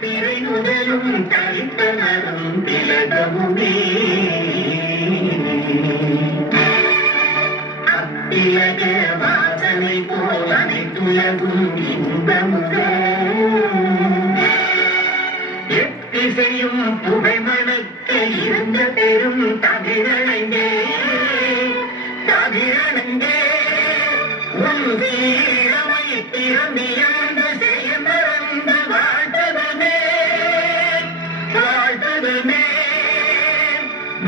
திரை முதலும் தரித்தனரும் திலகமுமே அத்திலக வாசனை போல் அனைத்துலகும் இன்பமுதே எத்திசையும் புகை மணக்க இருந்த பெரும் தவிரணைந்தே உன் வீரமை திறமையாண்டு செய்ய மறந்த வாழ்த்ததமே வாழ்த்ததமே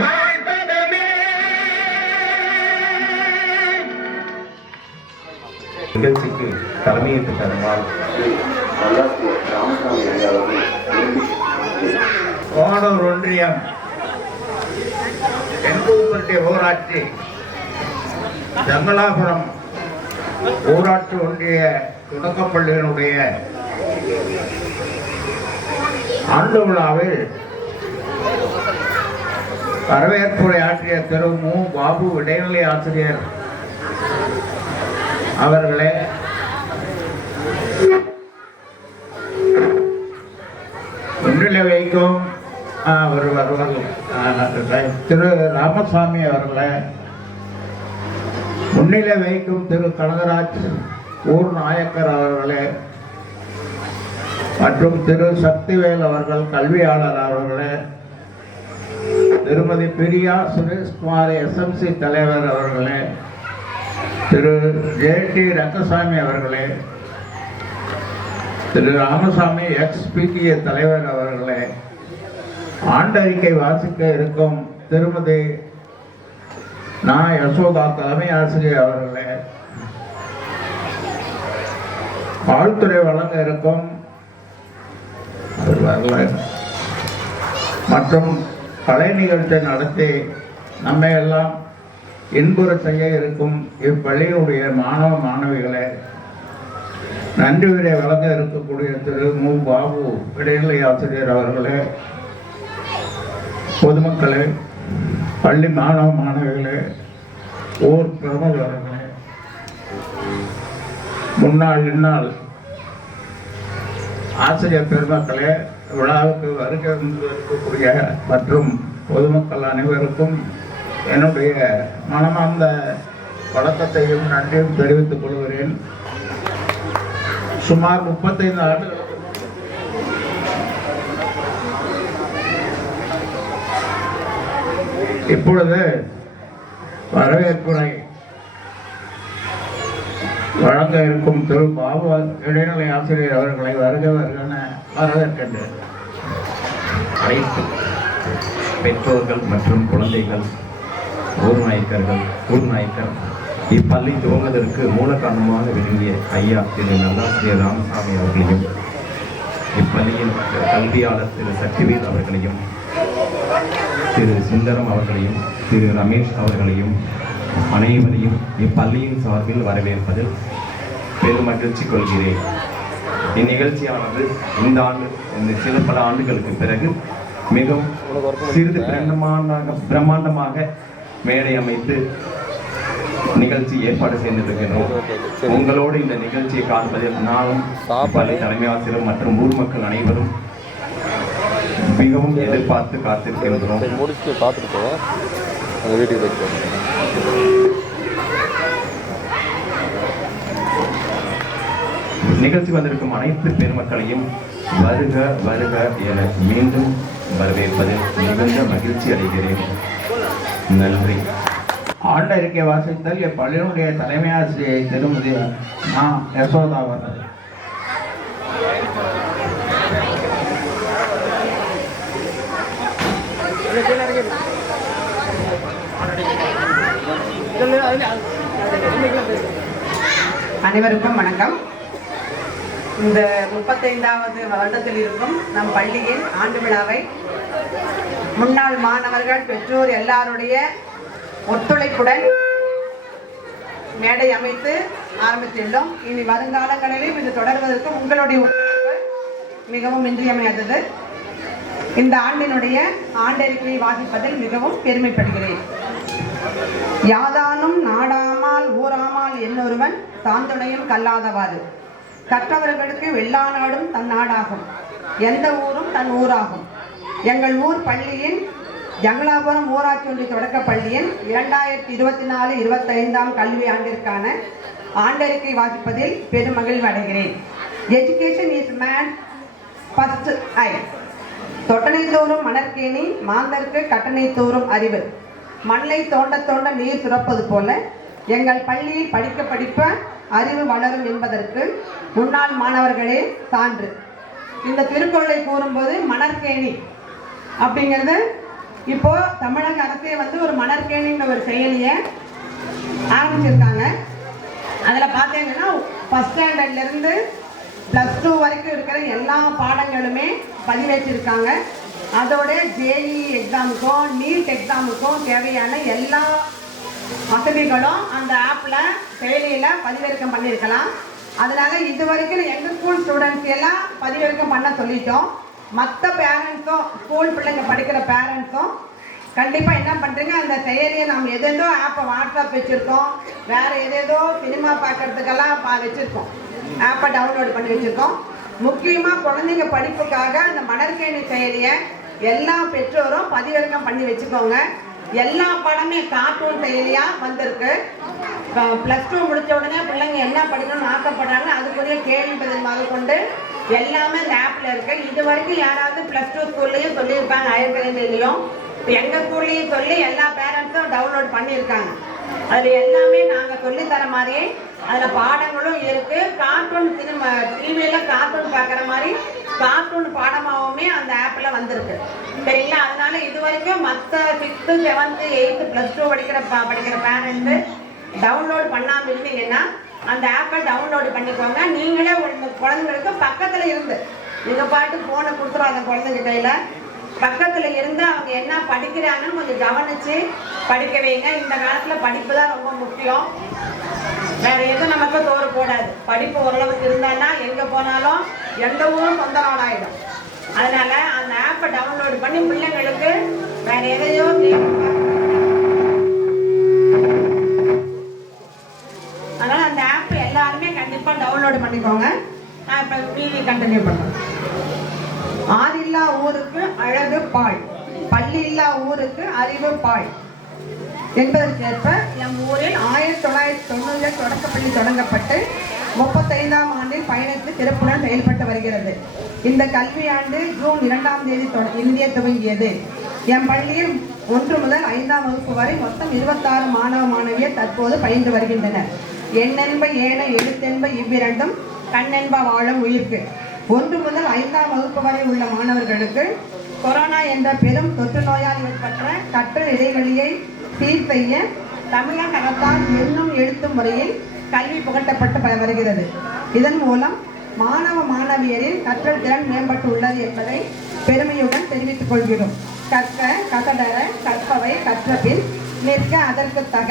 வாழ்த்ததமே. நிகழ்ச்சிக்கு தலைமையேற்று தருமாறு கோணூர் ஒன்றியம் தென்கூப்பட்டி ஊராட்சி ஜங்கலாபுரம் ஊராட்சி ஒன்றிய தொடக்கப்பள்ளியினுடைய ஆண்டு விழாவில் வரவேற்புரை ஆற்றிய திரு மு பாபு இடைநிலை ஆசிரியர் அவர்களே, முன்னிலை வைக்கும் திரு ராமசாமி அவர்களே, முன்னிலை வைக்கும் திரு கனகராஜ் ஊர் நாயக்கர் அவர்களே மற்றும் திரு சக்திவேல் அவர்கள் கல்வியாளர் அவர்களே, திருமதி பிரியா சுரேஷ்குமார் SMC தலைவர் அவர்களே, திரு JT ரங்கசாமி அவர்களே, திரு ராமசாமி XPTA தலைவர் அவர்களே, ஆண்டறிக்கை வாசிக்க இருக்கும் திருமதி யசோதா தலைமை ஆசிரியர் அவர்களே, வாழ்த்துறை வழங்க இருக்கும் மற்றும் கலை நிகழ்ச்சி நடத்தி நம்மை எல்லாம் இன்புற செய்ய இருக்கும் இப்பள்ளியினுடைய மாணவ மாணவிகளே, நன்றி உரை வழங்க இருக்கக்கூடிய திரு மு பாபு இடைநிலை ஆசிரியர் அவர்களே, பொதுமக்களே, பள்ளி மாணவ மாணவிகளே, ஊர் பிரமுகர்களே, முன்னாள் இந்நாள் ஆசிரியர் பெருமக்களே, விழாவுக்கு வருகை இருக்கக்கூடிய மற்றும் பொதுமக்கள் அனைவருக்கும் என்னுடைய மனமார்ந்த வணக்கத்தையும் நன்றியும் தெரிவித்துக் கொள்கிறேன். சுமார் 35 ஆண்டுகள் இப்பொழுது வரவேற்புரை வழங்க இருக்கும் திரு பாபு இடைநிலை ஆசிரியர் அவர்களை வருகென வரவேற்கின்றேன். அனைத்து பெற்றோர்கள் மற்றும் குழந்தைகள், ஊர் நாயக்கர் இப்பள்ளி துவங்குவதற்கு மூல காரணமாக விளங்கிய ஐயா திரு நல்லாசிரியர் ராமசாமி அவர்களையும், இப்பள்ளியின் கல்வியாளர் திரு சக்திவேல் அவர்களையும், திரு சுந்தரம் அவர்களையும், திரு ரமேஷ் அவர்களையும் அனைவரையும் இப்பள்ளியின் சார்பில் வரவேற்பதில் பெரும் மகிழ்ச்சி கொள்கிறேன். இந்நிகழ்ச்சியானது இந்த சில பல ஆண்டுகளுக்கு பிறகு மிகவும் சிறிது பிரம்மாண்டமாக மேடை அமைத்து நிகழ்ச்சி ஏற்பாடு செய்திருக்கிறோம். உங்களோடு இந்த நிகழ்ச்சியை காண்பதில் நானும் பள்ளி தலைமை ஆசிரியர் மற்றும் ஊர் மக்கள் அனைவரும் மிகவும் எதிர்பார்த்து காத்திருக்கின்றோம். நிகழ்ச்சி வந்திருக்கும் அனைத்து பெருமக்களையும் வருக வருக என மீண்டும் வரவேற்பதில் மிகுந்த மகிழ்ச்சி அடைகிறேன். நன்றி. ஆண்டறிக்கை வாசித்தல் இப்பள்ளியினுடைய தலைமை ஆசிரியை திருமதி யசோதா அவர்கள். அனைவருக்கும் வணக்கம். இந்த 35வது வருடத்தில் இருக்கும் நம் பள்ளியின் ஆண்டு விழாவை முன்னாள் மாணவர்கள், பெற்றோர் எல்லாருடைய ஒத்துழைப்புடன் மேடை அமைத்து ஆரம்பித்துள்ளோம். இனி வருங்காலங்களிலும் இது தொடர்வதற்கு உங்களுடைய ஒத்துழைப்பு மிகவும் இன்றியமையாதது. இந்த ஆண்டினுடைய ஆண்டறிக்கையை வாசிப்பதில் மிகவும் பெருமைப்படுகிறேன். யாதானும் நாடாமால் ஊராமால் என்னொருவன் தான் துணையும் கல்லாதவாறு கற்றவர்களுக்கு வெள்ளா நாடும் தன் நாடாகும். எந்த ஊரும் தன் ஊராகும். எங்கள் ஊர் பள்ளியின் ஜங்களாபுரம் ஊராட்சி ஒன்றிய தொடக்க பள்ளியின் 2024-25 கல்வி ஆண்டிற்கான ஆண்டறிக்கை வாசிப்பதில் பெரும் மகிழ்வு அடைகிறேன். Education is man first eye. தொட்டனை தோறும் மணற்கேணி, மாந்தருக்கு கட்டணை தோறும் அறிவு. மண்ணை தோண்ட தோண்ட நீர் துறப்பது போல எங்கள் பள்ளியில் படிக்க படிப்ப அறிவு வளரும் என்பதற்கு முன்னாள் மாணவர்களே சான்று. இந்த திருக்குறளை கூறும்போது மணற்கேணி அப்படிங்கிறது இப்போ தமிழக அரசே ஒரு மணற்கேணின்ற ஒரு செயலியை ஆரம்பிச்சிருக்காங்க. அதில் பார்த்தீங்கன்னா ஃபஸ்ட் ஸ்டாண்டர்ட்லேருந்து +2 வரைக்கும் இருக்கிற எல்லா பாடங்களுமே பதிவேற்றிருக்காங்க. அதோட JEE எக்ஸாமுக்கும் நீட் எக்ஸாமுக்கும் தேவையான எல்லா வசதிகளும் அந்த ஆப்பில் செயலியில் பதிவிறக்கம் பண்ணியிருக்கலாம். அதனால இது வரைக்கும் எங்கள் ஸ்கூல் ஸ்டூடெண்ட்ஸ் எல்லாம் பதிவிறக்கம் பண்ண சொல்லிட்டோம். மற்ற பேரண்ட்ஸும் ஸ்கூல் பிள்ளைங்க படிக்கிற பேரண்ட்ஸும் கண்டிப்பாக என்ன பண்ணுறீங்க, அந்த செயலியை நம்ம எதேதோ ஆப்பை வாட்ஸ்அப் வச்சுருக்கோம், வேறு எதேதோ சினிமா பார்க்குறதுக்கெல்லாம் வச்சுருக்கோம், ஆப்பை டவுன்லோடு பண்ணி வச்சுருக்கோம். முக்கியமாக குழந்தைங்க படிப்புக்காக அந்த மணற்கேணி செயலியை எல்லா பெற்றோரும் பதிவிறக்கம் பண்ணி வச்சுக்கோங்க. எல்லா படமே கார்ட்டூன் செயலியாக வந்திருக்கு. +2 முடித்த உடனே பிள்ளைங்க என்ன படிக்கணும்னு ஆசைப்படுறாங்க, அதுக்குரிய கேள்வி பதில் முதற்கொண்டு எல்லாமே இந்த ஆப்பில் இருக்குது. இது வரைக்கும் யாராவது +2 ஸ்கூல்லையும் சொல்லியிருப்பாங்க, ஹையர் செகண்டரிலையும் எங்கள் ஸ்கூல்லையும் சொல்லி எல்லா பேரண்ட்ஸும் டவுன்லோட் பண்ணியிருக்காங்க. அதில் எல்லாமே நாங்கள் சொல்லித்தர மாதிரியே அதில் பாடங்களும் இருக்குது. கார்ட்டூன் சினிமா டிவியில் கார்ட்டூன் பார்க்குற மாதிரி கார்ட்டூன் பாடமாகவுமே அந்த ஆப்பில் வந்திருக்கு. சரிங்களா? அதனால இது வரைக்கும் மற்ற 6th, 7th, 8th, +2 படிக்கிற பேரண்ட்ஸு டவுன்லோட் பண்ணாமல் இருந்தீங்கன்னா அந்த ஆப்பை டவுன்லோடு பண்ணிக்கோங்க. நீங்களே உங்கள் குழந்தைங்களுக்கு பக்கத்தில் இருந்து நீங்கள் பாட்டு ஃபோனை கொடுத்துரும் அந்த குழந்தைங்க கையில். பக்கத்தில் இருந்து அவங்க என்ன படிக்கிறாங்கன்னு கொஞ்சம் கவனித்து படிக்க வைங்க. இந்த காலத்தில் படிப்பு தான் ரொம்ப முக்கியம். வேறு எதுவும் நமக்கு தோறு போடாது. படிப்பு ஓரளவுக்கு இருந்தான்னா எங்கே போனாலும் எந்த ஊரும் சொந்த நாடாயிடும். அதனால் அந்த ஆப்பை டவுன்லோடு பண்ணி பிள்ளைங்களுக்கு வேறு எதையோ அதனால் அந்த ஆப் எல்லாருமே கண்டிப்பாக டவுன்லோடு பண்ணிக்கோங்க. நான் இப்போ மீதி கண்டினியூ பண்ணுறேன். ஆறில்லா ஊருக்கு அழகு பால், பள்ளி இல்லா ஊருக்கு அறிவு பால் என்பதற்கேற்ப எம் ஊரில் 1990 தொடக்கப்பள்ளி தொடங்கப்பட்டு 35ஆம் ஆண்டில் பயணித்து சிறப்புடன் செயல்பட்டு வருகிறது. இந்த கல்வியாண்டு ஜூன் 2ஆம் தேதி இந்திய துவங்கியது. எம் பள்ளியில் 1 முதல் 5ஆம் வகுப்பு வரை மொத்தம் 26 மாணவ மாணவியர் தற்போது பயின்று வருகின்றனர். எண்ணென்ப ஏன எழுத்தென்ப இவ்விரண்டும் கண்ணென்ப வாழும் உயிர்க்கு. 1 முதல் 5ஆம் வகுப்பு வரை உள்ள மாணவர்களுக்கு கொரோனா என்ற பெரும் தொற்று நோயால் ஏற்பட்ட கற்றல் இடைவெளியை சீர் செய்ய தமிழக அரசால் எண்ணும் எழுத்தும் முறையில் கல்வி புகட்டப்பட்டு வருகிறது. இதன் மூலம் மாணவ மாணவியரின் கற்றல் திறன் மேம்பட்டு உள்ளது என்பதை பெருமையுடன் தெரிவித்துக் கொள்கிறோம். கற்க கசடர கற்பவை கற்றபின் நிற்க அதற்கு தக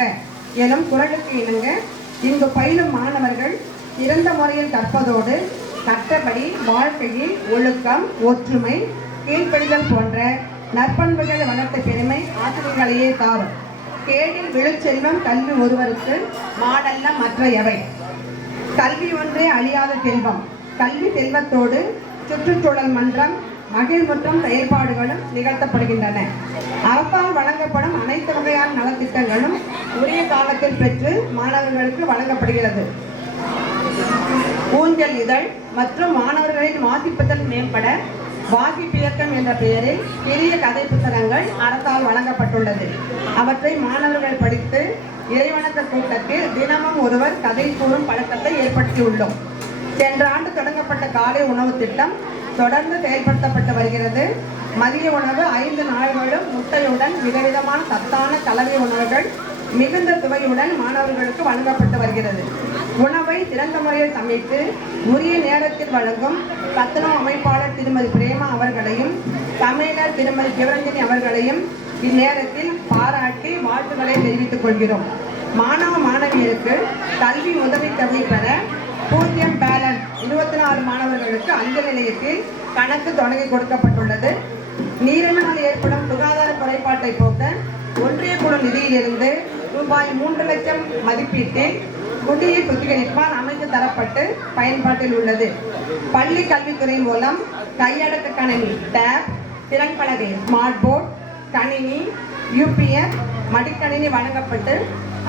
எனும் குரலுக்கு இணங்க இங்கு பயிலும் மாணவர்கள் சிறந்த முறையில் கற்பதோடு கற்றபடி வாழ்க்கையில் ஒழுக்கம், ஒற்றுமை, கீழ்ப்படிதல் போன்ற நற்பண்புகளை வளர்த்த பெருமை ஆசிரியர்களையே சாரும். கேடில் விழுச்செல்வம் கல்வி ஒருவருக்கு மாடல்ல மற்ற எவை. கல்வி ஒன்றே அழியாத செல்வம். கல்வி செல்வத்தோடு சுற்றுச்சூழல் மன்றம், மகிழ்வுற்றம் செயல்பாடுகளும் நிகழ்த்தப்படுகின்றன. அரசால் வழங்கப்படும் அனைத்து வகையான நலத்திட்டங்களும் உரிய காலத்தில் பெற்று மாணவர்களுக்கு வழங்கப்படுகிறது. ஊஞ்சல் இதழ் மற்றும் மாணவர்களின் வாசிப்புதல் மேம்பட வாசிப்பு இயக்கம் என்ற பெயரில் பெரிய கதை புத்தகங்கள் அரசால் வழங்கப்பட்டுள்ளது. அவற்றை மாணவர்கள் படித்து இறைவணக்க கூட்டத்தில் தினமும் ஒருவர் கதை கூறும் பழக்கத்தை ஏற்படுத்தியுள்ளோம். சென்ற ஆண்டு தொடங்கப்பட்ட காலை உணவு திட்டம் தொடர்ந்து செயல்படுத்தப்பட்டு வருகிறது. மதிய உணவு 5 நாள்களும் முட்டையுடன் விதவிதமான சத்தான கலவை உணவுகள் மிகுந்த சுவையுடன் மாணவர்களுக்கு வழங்கப்பட்டு வருகிறது. உணவை சிறந்த முறையில் சமைத்து உரிய நேரத்தில் வழங்கும் சத்துணவு அமைப்பாளர் திருமதி பிரேமா அவர்களையும் சமையலர் திருமதி சிவரஞ்சனி அவர்களையும் இந்நேரத்தில் பாராட்டி வாழ்த்துக்களை தெரிவித்துக் கொள்கிறோம். மாணவ மாணவியருக்கு கல்வி உதவித்தொகை பெற 0 பேலன்ஸ் 24 மாணவர்களுக்கு அஞ்சல் நிலையத்தில் கணக்கு தொடங்கி கொடுக்கப்பட்டுள்ளது. நீரினால் ஏற்படும் சுகாதார குறைபாட்டை போக்க ஒன்றிய குழு நிதியிலிருந்து ரூபாய் 3 லட்சம் மதிப்பீட்டில் குடிநீர் சுத்திகரிப்பான் அமைத்து தரப்பட்டு பயன்பாட்டில் உள்ளது. பள்ளி கல்வித்துறை மூலம் கையடக்க கணினி டேப், திறன்பலகை ஸ்மார்ட் போர்ட், கணினி UPS, மடிக்கணினி வழங்கப்பட்டு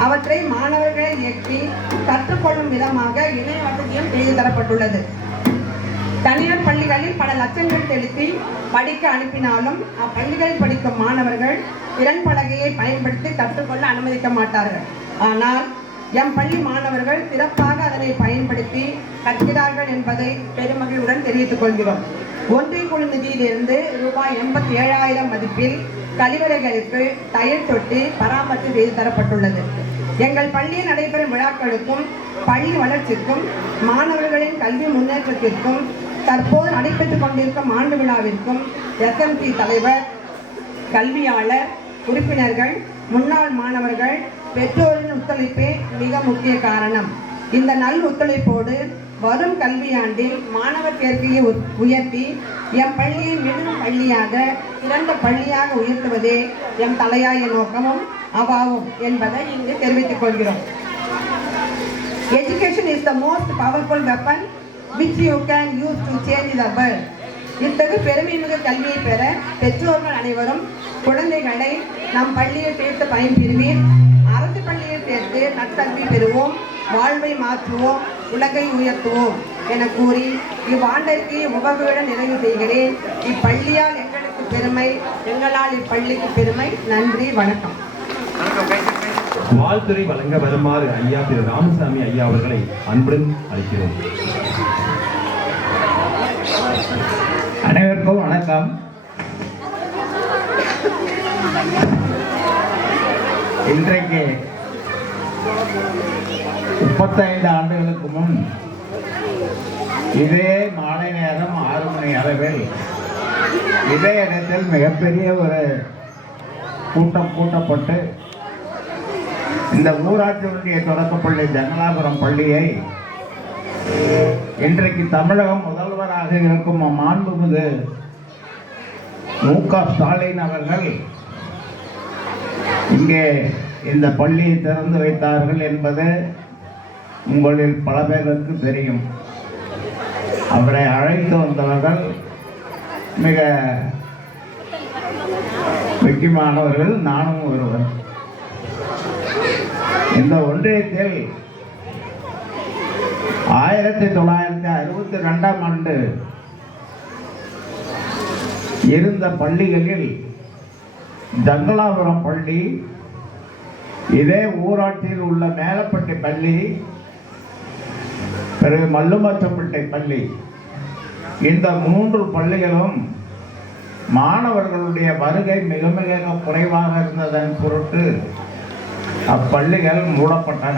அவற்றை மாணவர்களை இயக்கி கற்றுக்கொள்ளும் விதமாக இணைய வசதியும் செய்து தரப்பட்டுள்ளது. தனியார் பள்ளிகளில் பல லட்சங்கள் செலுத்தி படிக்க அனுப்பினாலும் அப்பள்ளிகளில் படிக்கும் மாணவர்கள் திறன் பலகையை பயன்படுத்தி கற்றுக்கொள்ள அனுமதிக்க மாட்டார்கள். ஆனால் எம் பள்ளி மாணவர்கள் சிறப்பாக அதனை பயன்படுத்தி கற்கிறார்கள் என்பதை பெருமகிழ்வுடன் தெரிவித்துக் கொள்கிறோம். ஒன்றிய குழு நிதியிலிருந்து ரூபாய் 87,000 மதிப்பில் கழிவறைகளுக்கு டயர் தொட்டி பராமரிப்பு செய்து தரப்பட்டுள்ளது. எங்கள் பள்ளியில் நடைபெறும் விழாக்களுக்கும் பள்ளி வளர்ச்சிக்கும் மாணவர்களின் கல்வி முன்னேற்றத்திற்கும் தற்போது நடைபெற்றுக் கொண்டிருக்கும் ஆண்டு விழாவிற்கும் SMC தலைவர், கல்வியாளர், உறுப்பினர்கள், முன்னாள் மாணவர்கள், பெற்றோரின் ஒத்துழைப்பே மிக முக்கிய காரணம். இந்த நல் ஒத்துழைப்போடு வரும் கல்வியாண்டில் மாணவர் சேர்க்கையை உயர்த்தி எம் பள்ளியை மிகவும் பள்ளியாக, சிறந்த பள்ளியாக உயர்த்துவதே எம் தலையாய நோக்கமும் அவாவும் என்பதை இங்கு தெரிவித்துக் கொள்கிறோம். Education is the most powerful weapon which you can use to change the world. இத்தகு பெருமைமிகு கல்வியை பெற பெற்றோர்கள் அனைவரும் குழந்தைகளை நம் பள்ளியில் சேர்த்து பயன்பெறுவீர். அரசு பள்ளியில் சேர்த்து நற்கல்வி பெறுவோம், வாழ்வை மாற்றுவோம், உலகை உயர்த்துவோம் என கூறி இவ்வாண்டிற்கு உபவியுடன் நிறைவு செய்கிறேன். இப்பள்ளியால் எங்களுக்கு பெருமை, எங்களால் இப்பள்ளிக்கு பெருமை. நன்றி, வணக்கம். வாழ்த்துறை வழங்க வருமாறு ஐயா திரு ராமசாமி ஐயா அவர்களை அன்புடன் அழைக்கிறோம். அனைவருக்கும் வணக்கம். இன்றைக்கு 35 ஆண்டுகளுக்கு முன் இதே மாலை நேரம் 6 மணி அளவில் இதே இடத்தில் மிகப்பெரிய ஒரு கூட்டம் கூட்டப்பட்டு இந்த ஊராட்சி ஒன்றிய தொடக்கப்பள்ளி ஜங்கலாபுரம் பள்ளியை இன்றைக்கு தமிழகம் முதல்வராக இருக்கும் மாண்புமிகு மு.க. ஸ்டாலின் அவர்கள் இங்கே இந்த பள்ளியை திறந்து வைத்தார்கள் என்பது உங்களில் பல பேருக்கு தெரியும். அவரை அழைத்து வந்தவர்கள் மிக முக்கியமானவர்கள், நானும் ஒருவர். இந்த ஒன்றியத்தில் 1962ஆம் ஆண்டு இருந்த பள்ளிகளில் ஜங்கலாபுரம் பள்ளி, இதே ஊராட்சியில் உள்ள மேலப்பட்டி பள்ளி, பிறகு மல்லுமச்சம்பட்டை பள்ளி, இந்த 3 பள்ளிகளும் மாணவர்களுடைய வருகை மிக மிக குறைவாக இருந்ததன் பொருட்டு அப்பள்ளிகள் மூடப்பட்டன.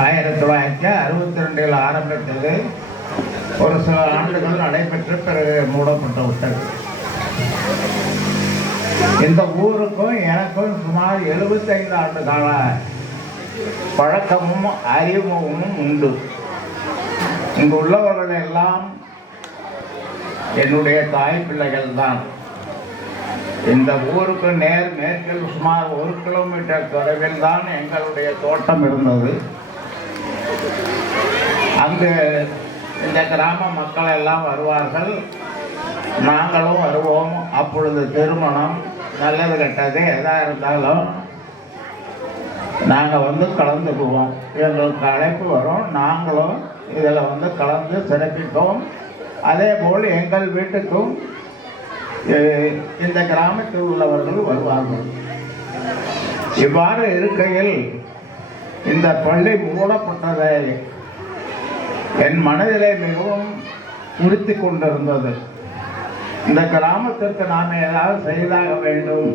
1962 ஆரம்பித்தது, ஒரு சில ஆண்டுகள் நடைபெற்று பிறகு மூடப்பட்டு விட்டது. இந்த ஊருக்கும் எனக்கும் சுமார் 75 ஆண்டு கால பழக்கமும் அறிமுகமும் உண்டு. இங்கு உள்ளவர்கள் எல்லாம் என்னுடைய தாய் பிள்ளைகள் தான். இந்த ஊருக்கு நேர் மேற்கில் சுமார் 1 கிலோமீட்டர் தொலைவில் தான் எங்களுடைய தோட்டம் இருந்தது. அங்கு இந்த கிராம மக்கள் எல்லாம் வருவார்கள், நாங்களும் வருவோம். அப்பொழுது திருமணம், நல்லது கெட்டது எதாக இருந்தாலும் நாங்கள் வந்து கலந்துக்குவோம். எங்களுக்கு அழைப்பு வரும், நாங்களும் இதில் வந்து கலந்து சிறப்பிப்போம். அதே போல் எங்கள் வீட்டுக்கும் இந்த கிராமத்தில் உள்ளவர்கள் வருவார்கள். இவ்வாறு இருக்கையில் இந்த பள்ளி மூடப்பட்டதை என் மனதிலே மிகவும் உறுத்தி கொண்டிருந்தது. இந்த கிராமத்திற்கு நாம் ஏதாவது செய்தாக வேண்டும்,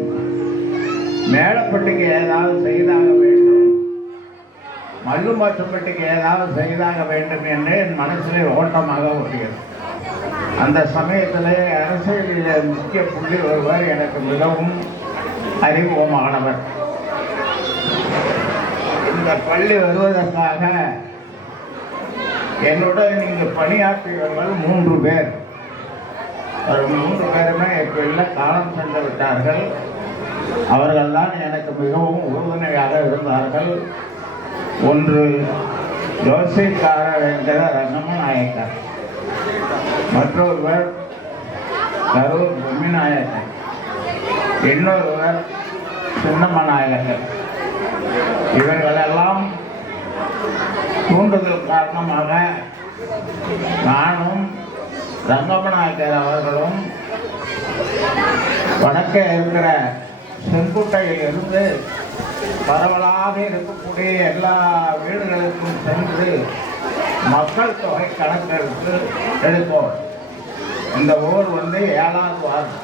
மேலப்பட்டிக்கு ஏதாவது செய்தாக வேண்டும், மல்லுமாச்சம்பட்டிக்கு ஏதாவது செய்தாக வேண்டும் என்று என் மனசிலே ஓட்டமாக ஓடியது. அந்த சமயத்திலே அரசியலில் முக்கிய புள்ளி ஒருவர் எனக்கு மிகவும் அறிமுகமானவர். இந்த பள்ளி வருவதற்காக என்னுடன் இங்கு பணியாற்றியவர்கள் 3 பேர். 3 பேருமே இப்போ காலம் சென்று விட்டார்கள். அவர்கள் தான் எனக்கு மிகவும் உறுதுணையாக இருந்தார்கள். ஒன்று ஜோசிக்கார வெங்கட ரங்கமநாயக்கர், மற்றொருவர் கரூர் பொம்மிநாயக்கர், இன்னொருவர் சின்னமநாயகர். இவர்களெல்லாம் தூண்டுதல் காரணமாக நானும் ரங்கமநாயக்கர் அவர்களும் வடக்கே இருக்கிற செங்குட்டையில் இருந்து பரவலாக இருக்கக்கூடிய எல்லா வீடுகளுக்கும் சென்று மக்கள் தொகை கணக்கெடுத்து எடுப்போம். இந்த ஊர் வந்து 7வது வார்டு.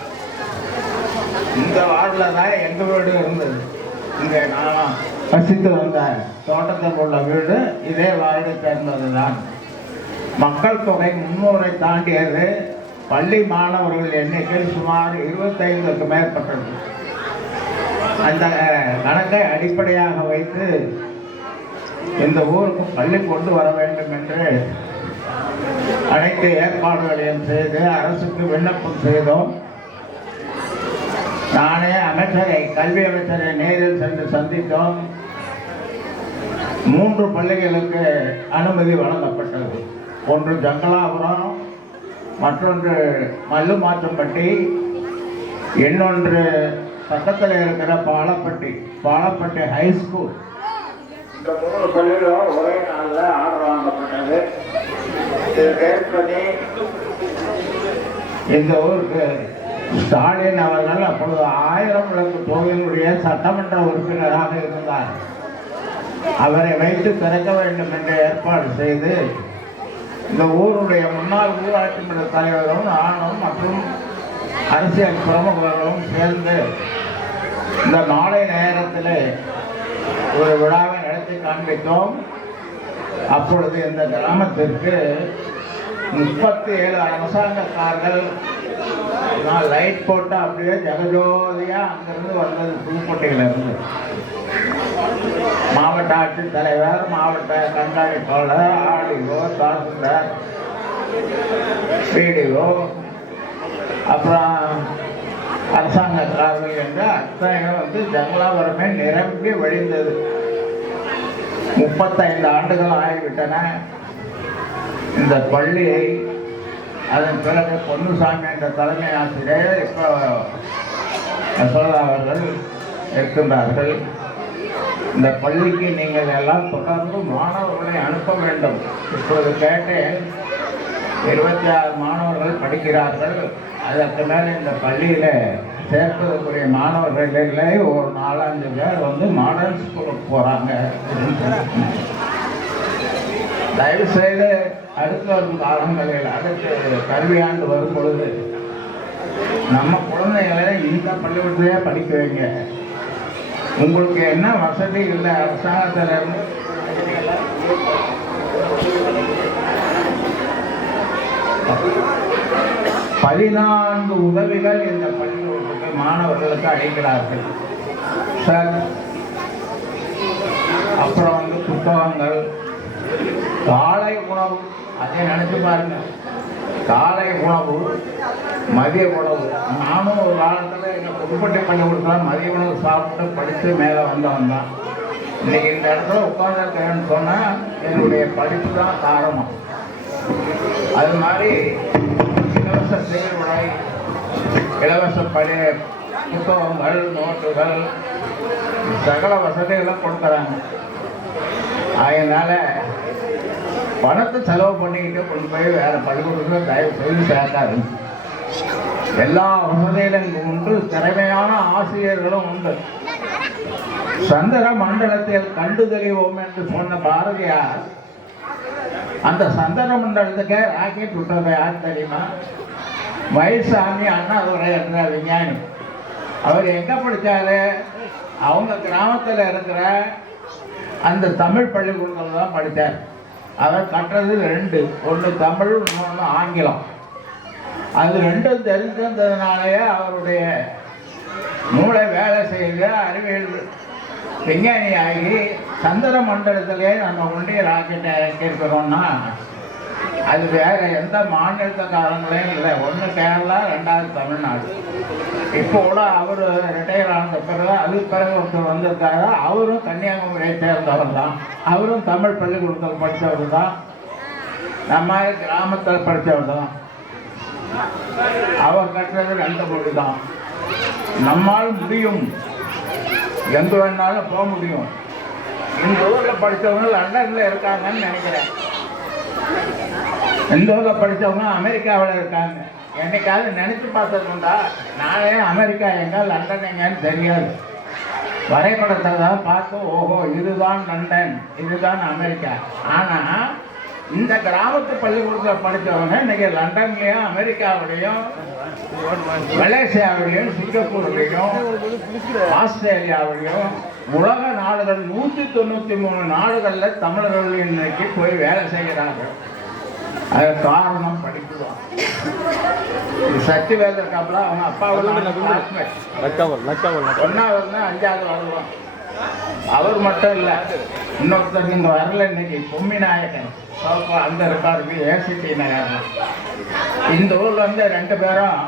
இந்த வார்டில் தான் எங்கள் வீடு இருந்தது. இங்கே நான் வசித்து வந்த தோட்டத்தில் உள்ள வீடு இதே வார்டு சேர்ந்தது தான். மக்கள் தொகை 300-ஐ தாண்டியது. பள்ளி மாணவர்கள் எண்ணிக்கை சுமார் 25க்கு மேற்பட்டது. அந்த கணக்கை அடிப்படையாக வைத்து இந்த ஊருக்கு பள்ளி கொண்டு வர வேண்டும் என்று அனைத்து ஏற்பாடுகளையும் செய்து அரசுக்கு விண்ணப்பம் செய்தோம். நானே கல்வி அமைச்சரை நேரில் சென்று சந்தித்தோம். 3 பள்ளிகளுக்கு அனுமதி வழங்கப்பட்டது. ஒன்று ஜங்கலாபுரம், மற்றொன்று மல்லுமாச்சம்பட்டி, இன்னொன்று பக்கத்தில் இருக்கிற பாலப்பட்டி ஹைஸ்கூல். இந்த 3 பள்ளிகளும் ஒரே நாளில் ஆர்டர் வாங்கப்பட்டது. இந்த ஊருக்கு ஸ்டாலின் அவர்கள் அப்பொழுது 1000 விளக்கு தொகுதியினுடைய சட்டமன்ற உறுப்பினராக இருந்தார். அவரை வைத்து திறக்க வேண்டும் என்று ஏற்பாடு செய்து இந்த ஊருடைய முன்னாள் ஊராட்சி மன்ற தலைவரும் நானும் மற்றும் அரசியல் பிரமுகர்களும் சேர்ந்து இந்த மாலை நேரத்தில் ஒரு விழாவை நடத்தி காண்பித்தோம். அப்பொழுது இந்த கிராமத்திற்கு 37 அரசாங்க கார்கள் லைட் போட்டு அப்படியே ஜெகஜோதியா அங்கிருந்து வந்தது. புதுக்கோட்டையிலிருந்து மாவட்ட ஆட்சித்தலைவர், மாவட்ட கண்காணிப்பாளர், ஆர்டிஓ, தாசில்தார், பிடிஓ, அப்புறம் அரசாங்கக்காரர்கள் என்று அத்தனை வந்து ஜங்கலாபுரமே நிரம்பி வழிந்தது. 35 ஆண்டுகள் ஆகிவிட்டன. இந்த பள்ளியை அதன் பிறகு பொன்னுசாமி என்ற தலைமை ஆசிரியர் இப்போ யசோதா அவர்கள் இருக்கின்றார்கள். இந்த பள்ளிக்கு நீங்கள் எல்லாம் தொடர்ந்து மாணவர்களை அனுப்ப வேண்டும். இப்பொழுது கேட்டேன், 26 மாணவர்கள் படிக்கிறார்கள். அதற்கு மேலே இந்த பள்ளியில் சேர்ப்பதற்குரிய மாணவர்கள் இல்லை. ஒரு 4-5 பேர் வந்து மாடர்ன் ஸ்கூலுக்கு போகிறாங்க. தயவுசெய்து அடுத்த வரும் காலங்களில் அடுத்த கல்வியாண்டு வரும் பொழுது நம்ம குழந்தைகளை இந்த பள்ளிக்கூடத்திலே படிக்க வைங்க. உங்களுக்கு என்ன வசதி இல்லை அரசாங்கத்தில் இருந்து 14 உதவிகள் இந்த பள்ளிக்கூடத்துக்கு மாணவர்களுக்கு அளிக்கிறார்கள் சார். அப்புறம் வந்து புத்தகங்கள், காலை உணவு, அதை நினைச்சு பாருங்க. காலை உணவு, மதிய உணவு. நானும் ஒரு காலத்தில் எங்கள் புதுப்பட்டி பள்ளிக்கூடத்தில் மதிய உணவு சாப்பிட்டு படித்து மேலே வந்தவன் தான். இன்னைக்கு இந்த இடத்துல உட்கார்ந்துருக்கேன்னு சொன்னால் என்னுடைய படிப்பு தான் காரணம். அது மாதிரி இலவச செயல்முறை, இலவச புத்தகங்கள், நோட்டுகள், சகல வசதிகளும் கொடுக்குறாங்க. அதனால பணத்தை செலவு பண்ணிக்கிட்டு கொண்டு போய் வேற பள்ளிக்கூடத்தில் தயவு செய்து சேர்க்காது. எல்லா வசதிகளும் இங்கு உண்டு. திறமையான ஆசிரியர்களும் உண்டு. சந்திர மண்டலத்தில் கண்டு தெளிவோம் என்று சொன்ன பாரதியார் அந்த சந்திர மண்டலத்துக்கே ராக்கெட் விட்டது யார் தெரியுமா? வைசாமி அண்ணாதுரை என்ற விஞ்ஞானி. அவர் எங்கே படித்தாரு? அவங்க கிராமத்தில் இருக்கிற அந்த தமிழ் பள்ளிக்கூடத்தில் தான் படித்தார். அவர் கட்டுறது 2, ஒன்று தமிழ், இன்னொன்று ஆங்கிலம். அது 2ம் தெரிஞ்சிருந்ததுனாலேயே அவருடைய மூளை வேலை செய்து அறிவியல் விஞ்ஞானி ஆகி சந்திர மண்டலத்திலே நம்ம ஒன்றிய ராக்கெட்டை இறக்கியிருக்கிறோம்னா அது வேற எந்த மாநிலத்துக்காரங்களையும் இல்லை. ஒன்று கேரளா, ரெண்டாவது தமிழ்நாடு. இப்போ கூட அவர் ரிட்டையர் ஆனது பிறகு அதுக்கு பிறகு ஒருத்தர் வந்திருக்காரு. அவரும் கன்னியாகுமரியை சேர்ந்தவர் தான். அவரும் தமிழ் பள்ளிக்கூடத்தில் படித்தவர் தான். நம்ம கிராமத்தில் படித்தவர் தான். அவர் கட்டுறது 2 மொழி தான். நம்மால் முடியும், எங்க வேணாலும் போக முடியும். இந்த ஊரில் படித்தவங்க லண்டனில் இருக்காங்கன்னு நினைக்கிறேன். இந்த ஊரில் படித்தவங்க அமெரிக்காவில் இருக்காங்க. என்னைக்காவது நினைச்சு பார்த்ததுண்டா? நானே அமெரிக்கா எங்க லண்டன் எங்கன்னு தெரியாது. வரைபடத்தை தான் பார்த்து ஓஹோ இதுதான் லண்டன், இதுதான் அமெரிக்கா. ஆனால் இந்த கிராமத்து பள்ளிக்கூடத்தில் படித்தவங்க இன்னைக்கு லண்டன்லேயும் அமெரிக்காவிலையும் மலேசியாவிலையும் சிங்கப்பூர்லையும் ஆஸ்திரேலியாவிலையும் உலக நாடுகள் 193 நாடுகளில் தமிழர்கள் இன்னைக்கு போய் வேலை செய்கிறாங்க. அது காரணம் படிப்புதான். சக்திவேல் இருக்காப்புல, அவங்க அப்பாவில் 1வது 5வது வருவான். அவர் மட்டும் இல்லை, இன்னொருத்தர் இங்கே வரல இன்னைக்கு, பொம்மி நாயகன் சோப்பா அந்த இருக்காரு ஏசிடி நகர். இந்த ஊர்ல வந்து 2 பேரும்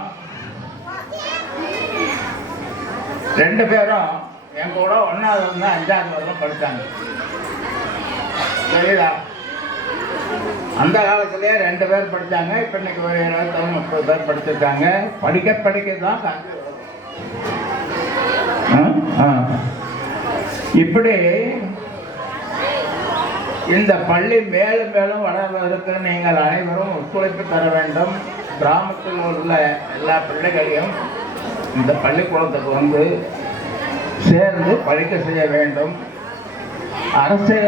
என் கூட 1வது 5வது வரலாம் படித்தாங்க. சரிதா? அந்த காலத்திலேயே 2 பேர் படித்தாங்க. இப்போ இன்னைக்கு ஒரு 20-30 பேர் படிச்சிருக்காங்க. படிக்க தான் இப்படி இந்த பள்ளி மேலும் மேலும் வளர்வதற்கு நீங்கள் அனைவரும் ஒத்துழைப்பு தர வேண்டும். கிராமத்தில் உள்ள எல்லா பிள்ளைகளையும் இந்த பள்ளிக்கூடத்துக்கு வந்து சேர்ந்து படிக்க செய்ய வேண்டும். அரசு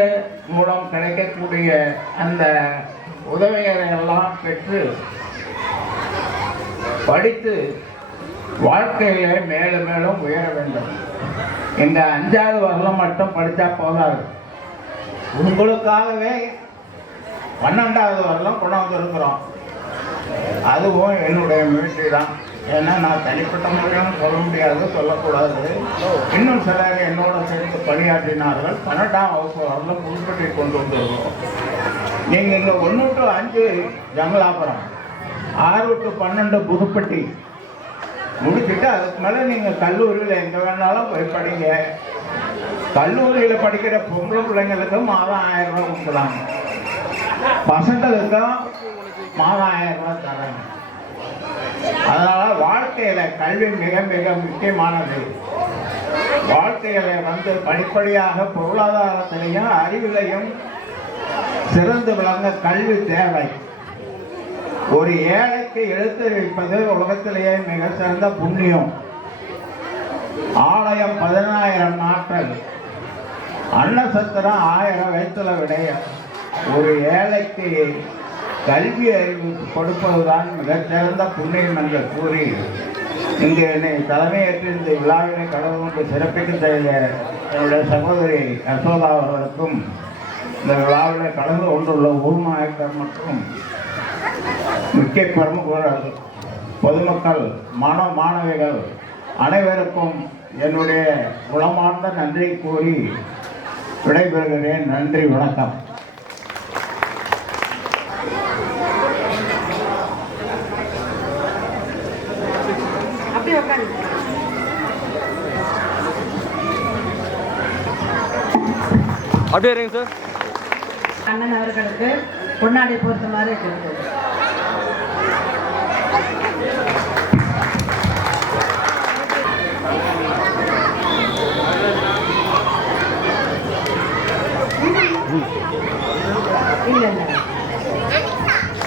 மூலம் கிடைக்கக்கூடிய அந்த உதவிகளை எல்லாம் பெற்று படித்து வாழ்க்கையிலே மேலும் மேலும் உயர வேண்டும். எங்க 5வது வரலாம் மட்டும் படித்தா போதாது. உங்களுக்காகவே 12வது வரலாம் கொண்டாந்து இருக்கிறோம். அதுவும் என்னுடைய முயற்சி தான். ஏன்னா நான் தனிப்பட்ட முறையும் சொல்ல முடியாது, சொல்லக்கூடாது. இன்னும் சிலர் என்னோட சேர்ந்து பணியாற்றினார்கள். 12ஆம் வகுப்பு வரலாம் புதுப்பட்டி கொண்டு வந்துருக்கோம். நீங்கள் இங்கே 1 to 5 ஜமலாபுரம், 6 to 12 புதுப்பட்டி முடிச்சுட்டு அதுக்கு மேலே நீங்கள் கல்லூரியில் எங்கே வேணாலும் போய் படிங்க. கல்லூரியில் படிக்கிற பொம்பளை பிள்ளைங்களுக்கும் மாதம் 1000 ரூபா கொடுக்குறாங்க. பசங்களுக்கும் மாதம் 1000 ரூபா தராங்க. அதனால் வாழ்க்கையில் கல்வி மிக மிக முக்கியமானது. வாழ்க்கையில் வந்து படிப்படியாக பொருளாதாரத்திலையும் அறிவிலையும் சிறந்து விளங்க கல்வி தேவை. ஒரு ஏழைக்கு எழுத்து வைப்பது உலகத்திலேயே மிக சிறந்த புண்ணியம். ஆலயம் 10000 நாட்கள், அன்னசத்திரம் 1000 வயிற்றுல விடயம். ஒரு ஏழைக்கு கல்வி அறிவு கொடுப்பதுதான் மிகச்சிறந்த புண்ணியம் என்று கூறி இங்கு என்னை தலைமையேற்று இந்த விழாவினை கடந்து கொண்டு சிறப்பிக்க செய்த என்னுடைய சகோதரி யசோதா அவர்களுக்கும், இந்த விழாவில் கலந்து கொண்டுள்ள ஊர் நாயக்கர் மற்றும் முக்கிய பிரமுகர்கள், பொதுமக்கள், மாணவ மாணவிகள் அனைவருக்கும் என்னுடைய உளமார்ந்த நன்றி கூறி விடைபெறுகிறேன். நன்றி, வணக்கம். அப்படியே இருங்க சார். அண்ணன் அவர்களுக்கு பொன்னாடை பொறுத்துமாறு கேட்கிறேன்.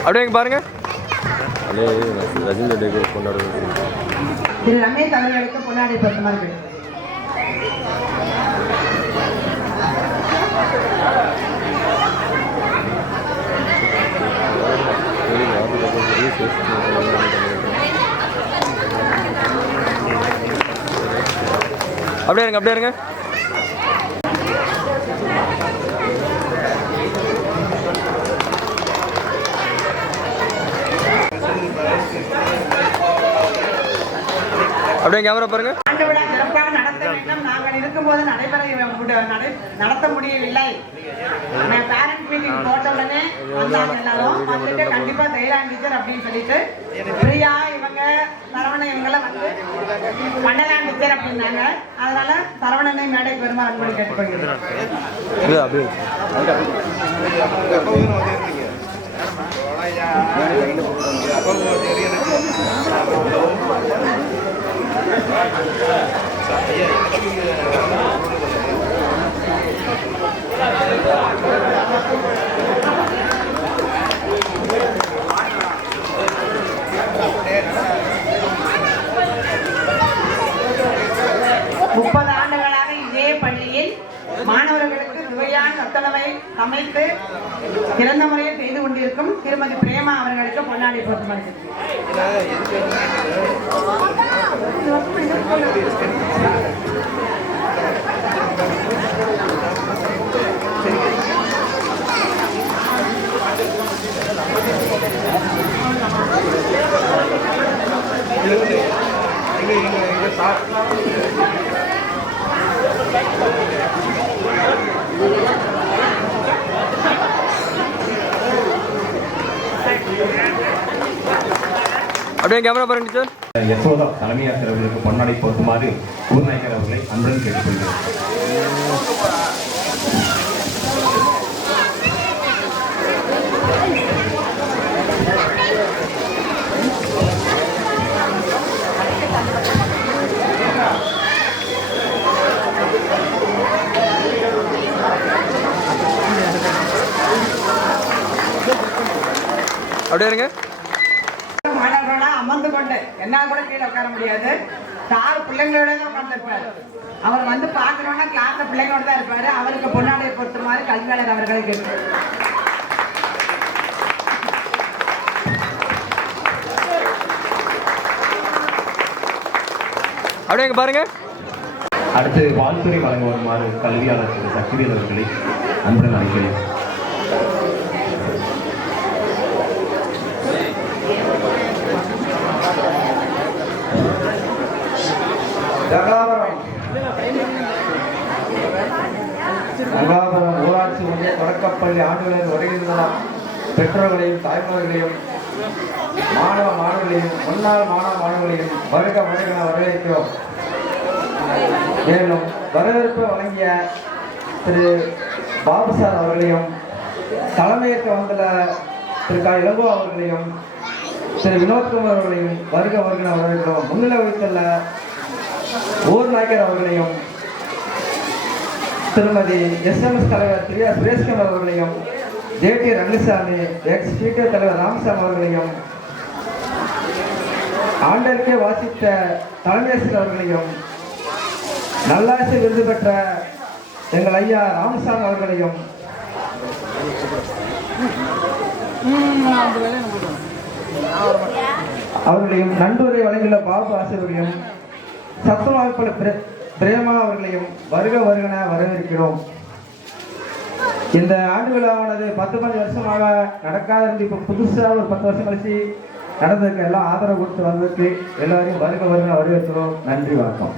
அப்படியே பாருங்க. ரஜினி கொண்டாடுறது திரு ரமேஷ் அவர்களுக்கு பொன்னாடை பொறுத்துமாறு கேட்கிறேன். அப்படியே இருங்க, அப்படியே இருங்க. அப்படியே கேமரா பாருங்க. ஆண்டு விழா சிறப்பாக நடத்த வேண்டும். நாங்கள் இருக்கும் ஒருபோது நடத்த முடியவில்லை. பேரண்ட் மீட்டிங் போட்ட உடனே வந்தாங்க எல்லாரும். வந்துட்டு கண்டிப்பா தைலாண்ட் டீச்சர் அப்படின்னு சொல்லிட்டு பிரியா இவங்க சரவணன் இவங்கெல்லாம் வந்து பண்ணலாம் டீச்சர் அப்படின்னாங்க. அதனால சரவணனை மேடைக்கு வருமா அன்போடு கேட்டுக்கொள்கிறேன். ஆண்டுகளாக இதே பள்ளியில் மாணவர்களுக்கு சுவையான சத்துணவை சமைத்து சிறந்த முறையில் செய்து கொண்டிருக்கும் திருமதி பிரேமா அவர்களுக்கு பொன்னாடை போட்டுள்ளது. அப்படியே கேமரா பாருங்க டீச்சர். யசோதா தலைமை ஆசிரியர்களுக்கு பொன்னாடை போட்டுமாறு ஊர்நாயகர் அவர்களை அன்புடன் கேட்டுக்கொள்கிறேன். அப்படியே இருங்க. மாணவர்களா அமர்ந்து கொண்டு என்ன கூட கீழே உட்கார முடியாது. சார் பிள்ளைங்களோட தான் உட்கார்ந்துருப்பாரு. அவர் வந்து பார்க்கணும்னா கிளாஸ்ல பிள்ளைங்களோட தான் இருப்பாரு. அவருக்கு பொன்னாடை பொறுத்துமாறு கல்வியாளர் அவர்களை கேட்டு. அப்படியே பாருங்க. அடுத்து வாழ்த்துறை வழங்க வருமாறு கல்வியாளர் திரு சக்திவேல் அவர்களை அன்புடன் அழைக்கிறேன். கங்காபுரம் ஊராட்சி ஒன்றிய தொடக்கப்பள்ளி ஆண்டுகளின் வருகையில்தான் பெற்றோர்களையும் தாய்மார்களையும் மாணவ மாணவர்களையும் முன்னாள் மாணவ மாணவர்களையும் வருக வருகென வரவேற்கிறோம். மேலும் வரவேற்பு வழங்கிய திரு பாபு சார் அவர்களையும் தலைமையேற்க வந்துள்ள திரு க இளங்கோ அவர்களையும் திரு வினோத்குமார் அவர்களையும் வருக வருகென வரவேற்கிறோம். முன்னிலை வகித்துள்ள ஊர் நாயக்கர் அவர்களையும் திருமதி எஸ்எம்எஸ் தலைவர் திரு சுரேஷ்குமார் அவர்களையும் ஜேடி ரங்கசாமி எக்ஸ் தலைவர் ராமசாமி அவர்களையும் ஆண்டருக்கே வாசித்த தலைமையாசிரியர் அவர்களையும் நல்லாசி விருது பெற்ற எங்கள் ஐயா ராமசாமி அவர்களையும் நன்றுரை வழங்கியுள்ள பாபு ஆசிரியர்களையும் சத்துணவாய்ப்பாளர் பிரேமா அவர்களையும் வருக வருகென வரவேற்கிறோம். இந்த ஆண்டு விழாவானது 10 வருஷமாக நடக்காத இருந்து இப்போ புதுசாக ஒரு 10 வருஷம் கழிச்சு நடந்ததுக்கு எல்லாம் ஆதரவு கொடுத்து வந்ததுக்கு எல்லாரையும் வருக வருக வரவேற்கிறோம். நன்றி, வணக்கம்.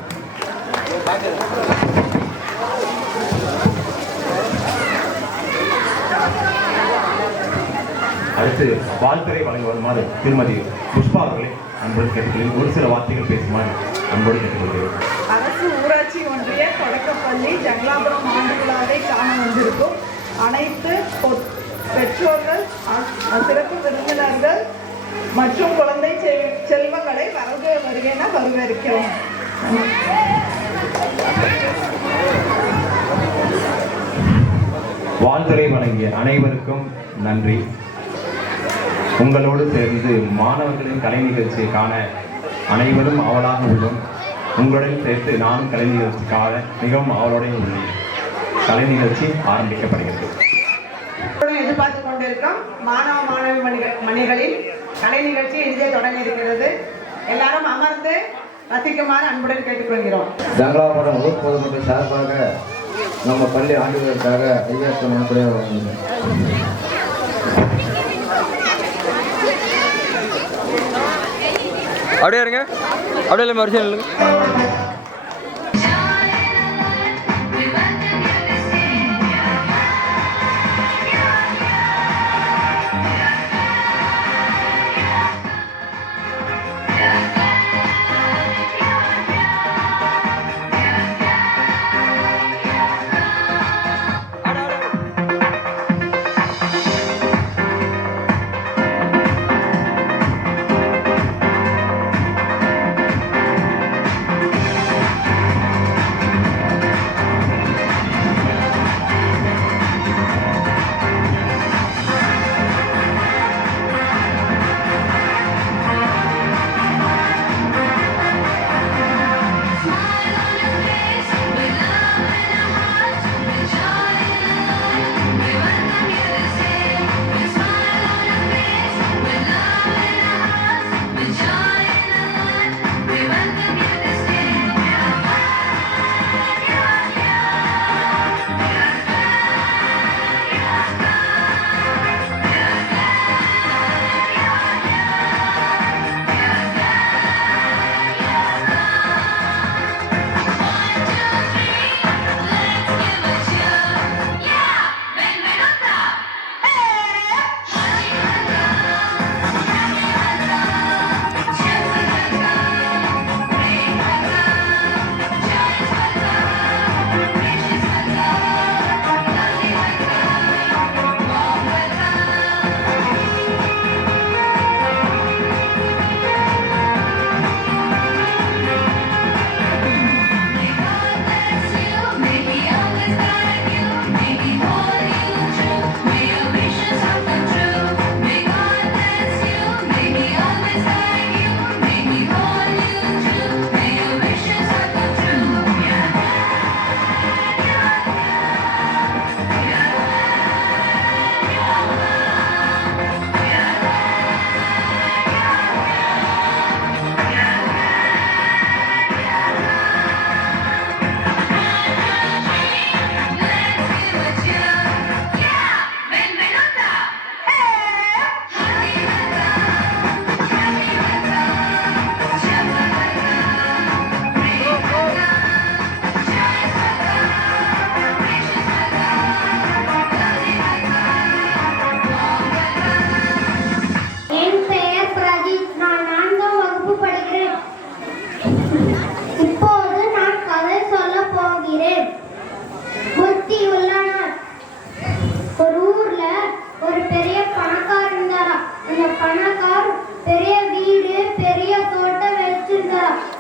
அடுத்து வாழ்த்துறை வழங்க வருமாறு திருமதி புஷ்பா அவர்களை அன்போடு கேட்டுக்கொள்கிறேன். ஒரு சில வார்த்தைகள் பேசுமாறு அன்போடு கேட்டுக்கொள்கிறேன். அரசு ஊராட்சி ஒன்றிய தொடக்கப்பள்ளி ஜங்கலாபுரம் ஆண்டு விழாவை காண வந்திருக்கும் அனைத்து பெற்றோர்கள், சிறப்பு விருந்தினர்கள் மற்றும் குழந்தை செல்வங்களை வருக வருகென வரவேற்கிறோம். வாழ்த்துறை வழங்கிய அனைவருக்கும் நன்றி. உங்களோடு சேர்ந்து மாணவர்களின் கலை நிகழ்ச்சியை காண அனைவரும் அவளாக உள்ளோம். உங்களுடன் சேர்த்து நானும் கலை நிகழ்ச்சிக்காக மிகவும் அவளோடைய உள்ளேன். கலை நிகழ்ச்சி ஆரம்பிக்கப்படுகிறது. எதிர்பார்த்து கொண்டிருக்கிறோம் மாணவ மாணவி மணிகளின் கலை நிகழ்ச்சி இங்கே தொடங்க இருக்கிறது. எல்லாரும் அமர்ந்து ரசிக்குமாறு அன்புடன் கேட்டுக்கொள்கிறோம். ஜங்கலாபுரம் ஊர் பொதுமக்கள் சார்பாக நம்ம பள்ளி ஆண்டுகளுக்காக ஐயாயிரத்தி நன்கொடை வழங்குகிறோம். அப்படியே இருங்க. அப்படியே இல்லை மறுபடியும் இல்லைங்க.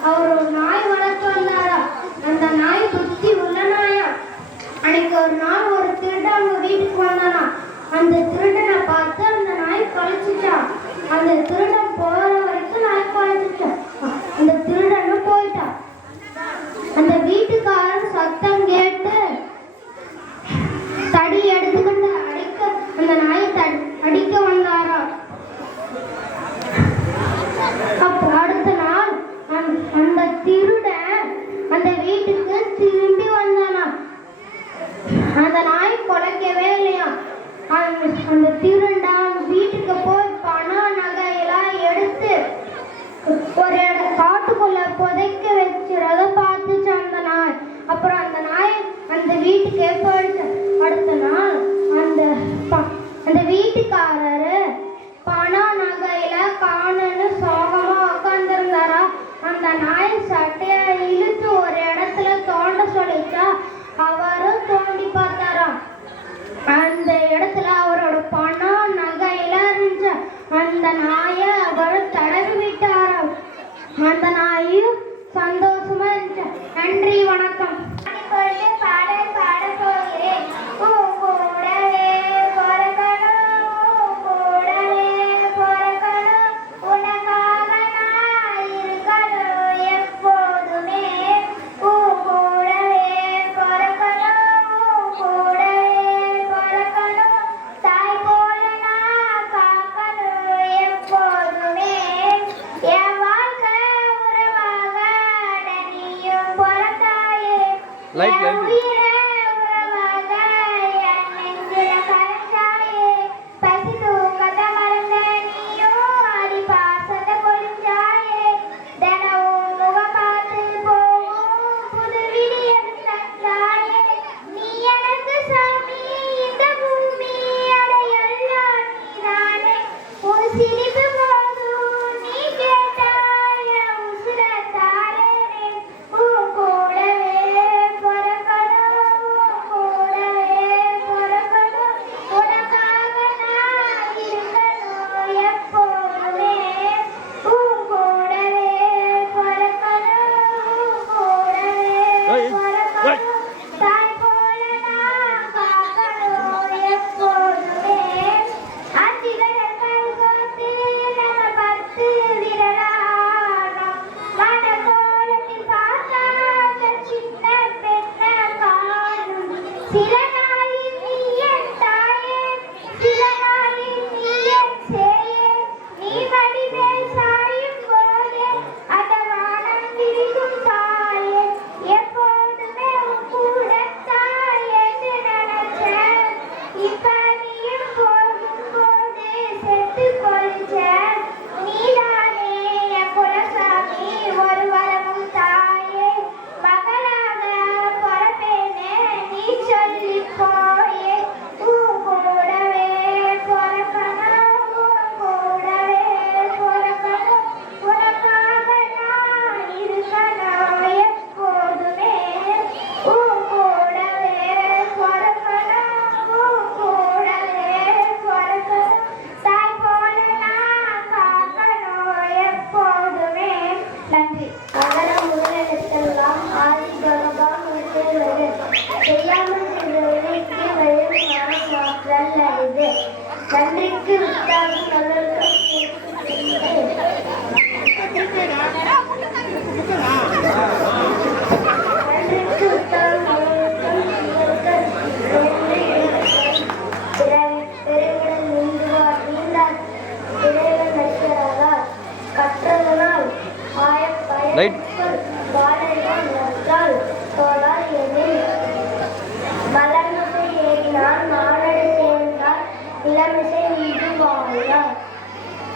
அவர் ஒரு நாய் வளர்த்து வந்தாரா. அந்த நாய் புத்தி உள்ள நாயா. அன்னைக்கு ஒரு நாள் ஒரு திருடன் அவங்க வீட்டுக்கு வந்தானா. அந்த திருடனை பார்த்து அந்த நாய் கழிச்சுட்டான். அந்த திருடன் போற வரைக்கும் நாய் கழிச்சுட்டான். அந்த திருடனும் போயிட்டான். அந்த வீட்டுக்காரன் சத்தம் கேட்டு தடி எடுத்துக்கிட்டு அந்த நாயை அடிக்க வந்தாரா. அப்ப அடுத்த நாள் அந்த திருடன் அந்த வீட்டுக்கு திரும்பி வந்தானா. அந்த நாய் குலைக்கவே இல்லையா. அந்த திருடன் வீட்டுக்கு போய் பணம் நகையெல்லாம் எடுத்து ஒரு காட்டுக்குள்ள புதைக்க வச்சுறத பார்த்துச்சு அந்த நாய். அப்புறம் அந்த நாய் அந்த வீட்டுக்கே போயிடுச்சு. அடுத்த நாள் அந்த வீட்டுக்காரரு பணம் நகையில காணுன்னு சோகமா உட்காந்துருந்தாரா. அந்த நாய் சட்டையை இழுத்து ஒரு இடத்துல தோண்ட சொல்லிச்சா. அவரும் தோண்டி பார்த்தாராம். அந்த இடத்துல அவரோட பணம் நகையெல்லாம் இருந்துச்சு. அந்த நாயை அவர் தடவி விட்டாராம். அந்த நாயும் சந்தோஷமா இருந்துச்சு. நன்றி, வணக்கம். பாடல் பாட போகிறேன்.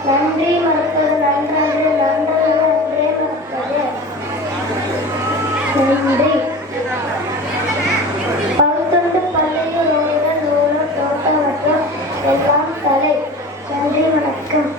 நன்றி மறப்பது நன்றது, நன்றது நன்றே மறப்பது. நன்றி. பகுத்தொண்டு பள்ளியில் நூறு நூறு தோட்டமற்றம் எல்லாம் தலை. நன்றி, வணக்கம்.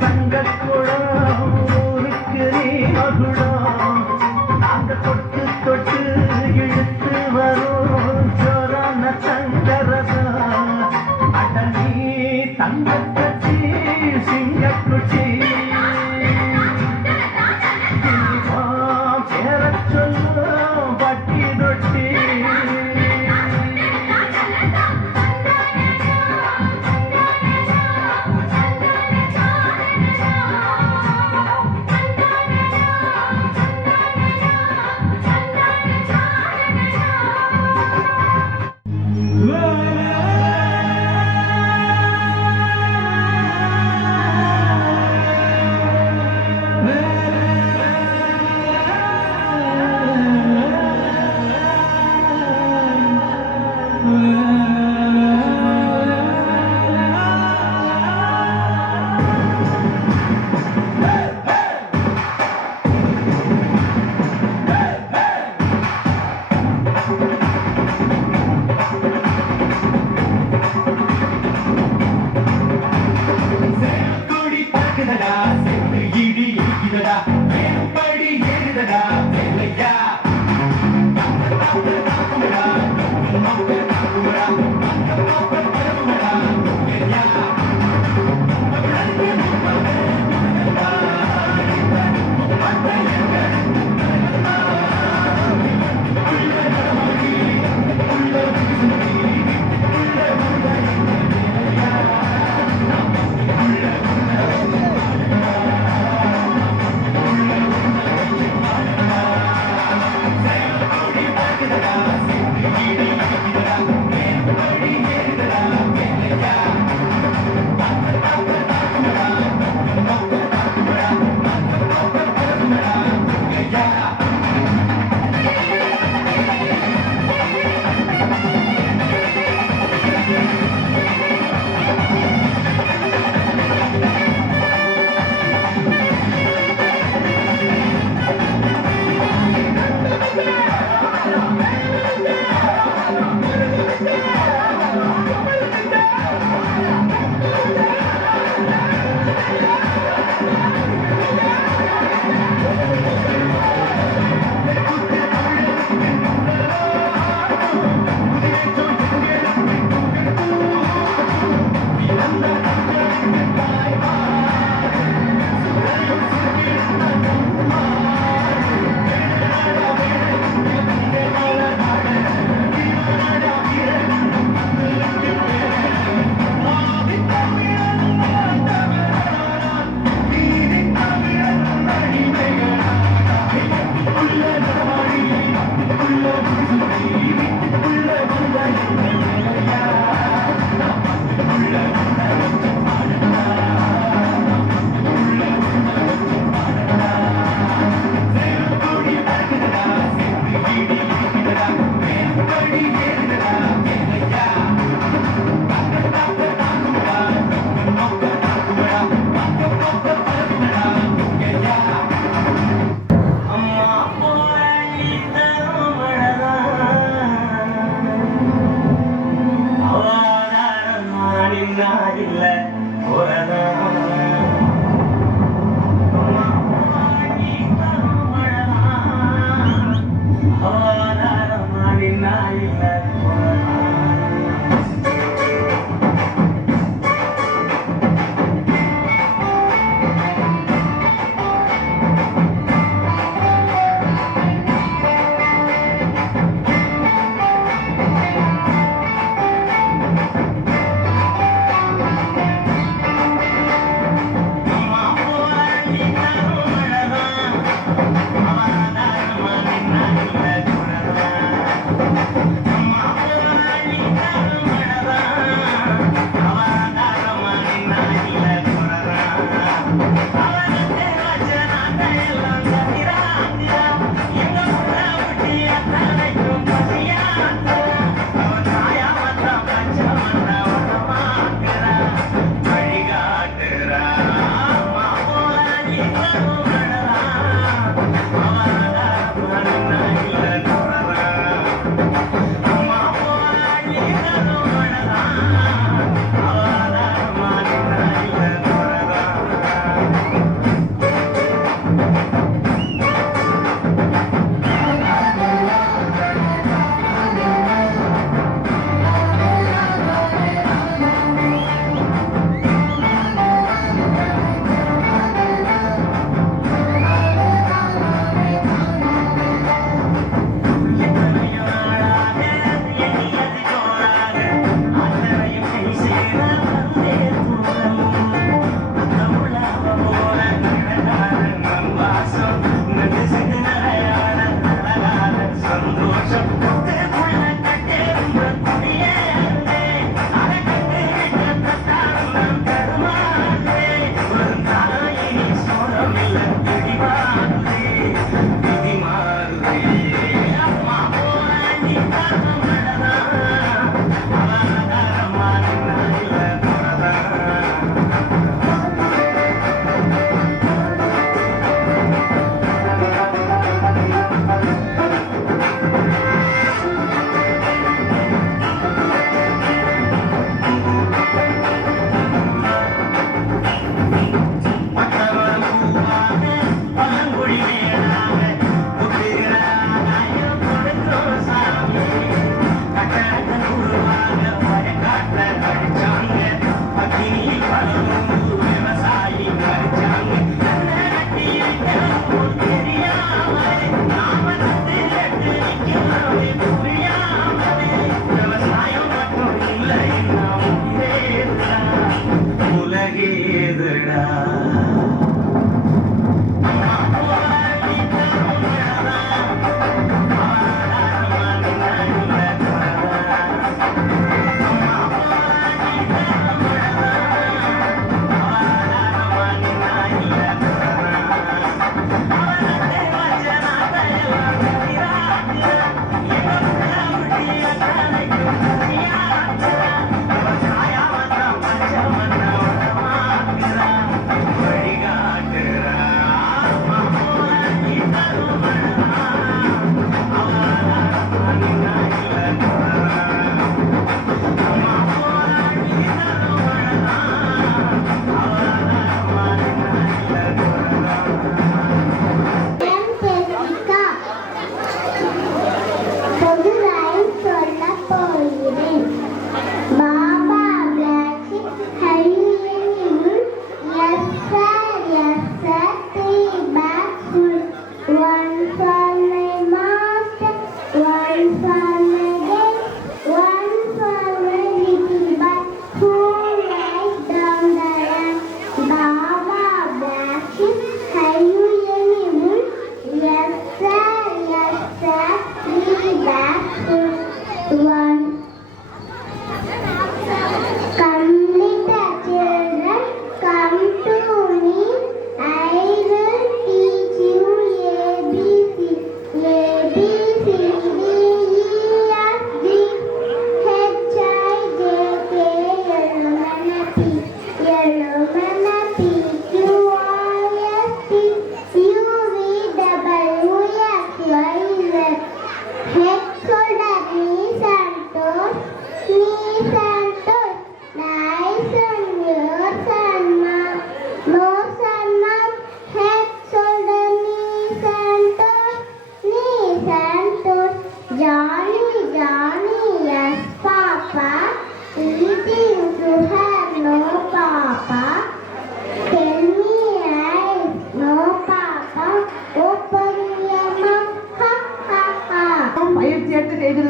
தங்கக்குளம் ஊருக்கு நீ மகுடம் நாங்க தொட்டு தொட்டு இழுத்து வரும் சோரான தங்கரசம் அட நீ தங்கக்கட்சி சிங்கக்குச்சி பேரச் சொல்லும் பட்டி தொட்டி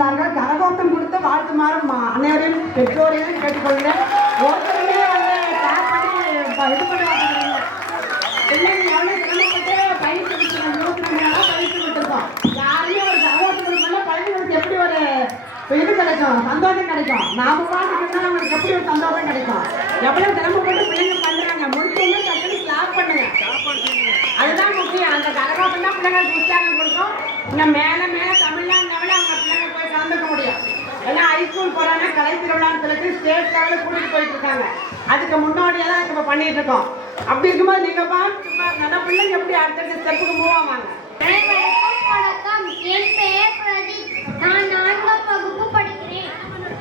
வந்துள்ளார்கள். கரகோஷம் கொடுத்து வாழ்த்துமாறு அனைவரையும் பெற்றோரையும் கேட்டுக்கொள்கிறேன். ஒருத்தருமே வந்து கிளாஸ் பண்ணி இது பண்ணி வாங்கிக்கிறீங்க. பிள்ளைங்க எவ்வளோ சிரமப்பட்டு பயிற்சி விட்டுருக்கோம். 22 நாளாக பயிற்சி விட்டுருக்கோம். யாருமே ஒரு கரகோஷம் கொடுக்கல. பள்ளிகளுக்கு எப்படி ஒரு இது கிடைக்கும், சந்தோஷம் கிடைக்கும். நாம பார்த்துக்கிட்டா அவங்களுக்கு எப்படி ஒரு சந்தோஷம் கிடைக்கும். எவ்வளோ சிரமப்பட்டு பிள்ளைங்க பண்ணுறாங்க. முடிச்சோன்னு டக்குனு கிளாப் பண்ணுங்க. அதுதான் முக்கியம். அந்த கரகோஷம் தான் பிள்ளைங்களுக்கு உற்சாகம் கொடுக்கும். இன்னும் மேலே மேலே தமிழ்நாடு லெவலில் அவங்க பிள்ளைங்க போய் கலந்துக்க முடியும். ஏன்னா ஹைஸ்கூல் போகிறாங்கன்னா கலை திருவிழான்னு சொல்லிட்டு ஸ்டேட் லெவலில் கூட்டிகிட்டு போயிட்டு இருக்காங்க. அதுக்கு முன்னோடியாக தான் இப்போ பண்ணிட்டு இருக்கோம். அப்படி இருக்கும்போது நீங்கப்பா சும்மா நல்ல பிள்ளைங்க எப்படி அடுத்தடுத்த ஸ்டெப்புக்கு மூவ் ஆவாங்க. வணக்கம், என் பெயர் பிரதீப். நான் 4ஆம் வகுப்பு படிக்கிறேன்.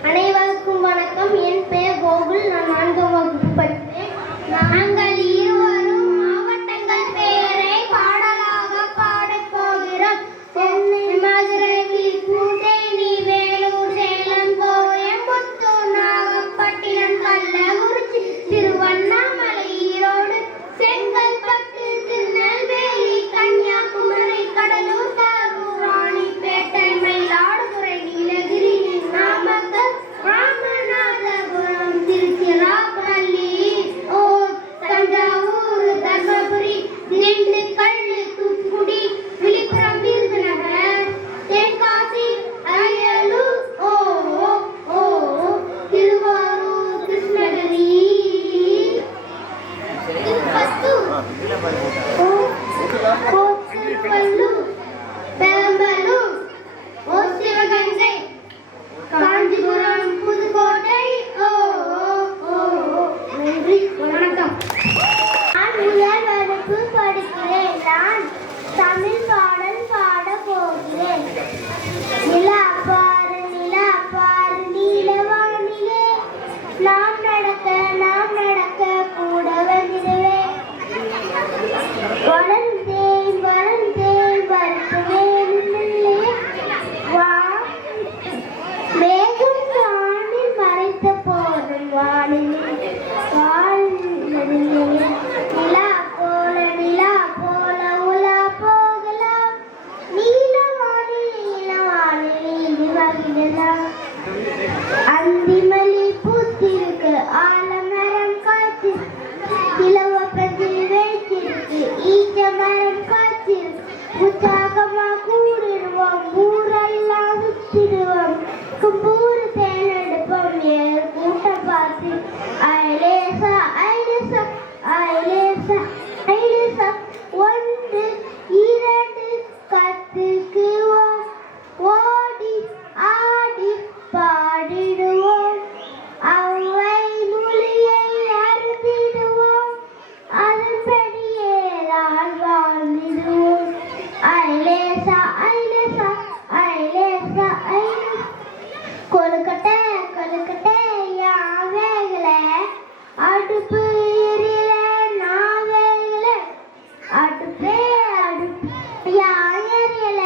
அனைவருக்கும் வணக்கம், என் பெயர் கோகுல். நான் 4ஆம் வகுப்பு படிக்கிறேன். நாங்கள் இருவரும் மாவட்டங்கள் பெயரை பாடலாக பாடப் போகிறோம். சென்னை, மதுரை, திருப்பூர், தேனி, வேலூர், சேலம், கோயம்புத்தூர், நாகப்பட்டினம், கள்ளக்குறிச்சி, திருவண்ணாமலை, ஈரோடு, செங்கல்பட்டு, திருநெல்வேலி, கன்னியாகுமரி, கடலூர், கரூர், ராணிப்பேட்டை, மயிலாடுதுறை, நீலகிரி, நாமக்கல், ராமநாதபுரம், திருச்சிராப்பள்ளி, தஞ்சாவூர், தர்மபுரி, திண்டுக்கல், தூத்துக்குடி, விழுப்புரம், விருதுநகர், தென்காசி, அரியலூர், திருவாரூர், கிருஷ்ணகிரி, திருப்பத்தூர், பெரம்பலூர், சிவகங்கை, காஞ்சிபுரம், புதுக்கோட்டை. நன்றி, வணக்கம். நான் முதல் வகுப்பு படிக்கிறேன். நான் தமிழ் பாடல் பாட போகிறேன். நிலா பாரு, நிலா பாரு, நீலவானிலே நாம் நடக்க கூட வருகிறேன். வளர்ந்தேன் வருத்துவேன் மேகம் வானில் மறைத்த போதும் வானில் நிலா போல உலா போகலாம். நீலவானில் இது வகிடலாம். அந்திமலி பூத்திருக்கு, ஆலமரம் காய்ச்சி, இலவப்பத்தில் வெடிச்சிருக்கு, ஈச்ச மரம் காய்ச்சிருக்கு. உற்சாகமா கூடிடுவோம், ஊரெல்லாம் சுத்திடுவோம், கும்பூர் தேனெடுப்போம், ஏர் கூட்டம் பார்த்து. ஐலேசா ஐலேசா ஐலேசா ஐலேசா, 1 2 கத்துக்குவோம், ஓடி ஆடி பாடிடுவோம், அவ்வை மொழியை அறிந்திடுவோம், அதன்படியே வாழ்ந்திடுவோம். ஐலேசா ஐலேசா ஐலேசா ஐலேசா, கொழுக்கட்டை யான் வேகல, அடுப்பு எரியல நான் வேகல, அடுப்பு யான் எரியல,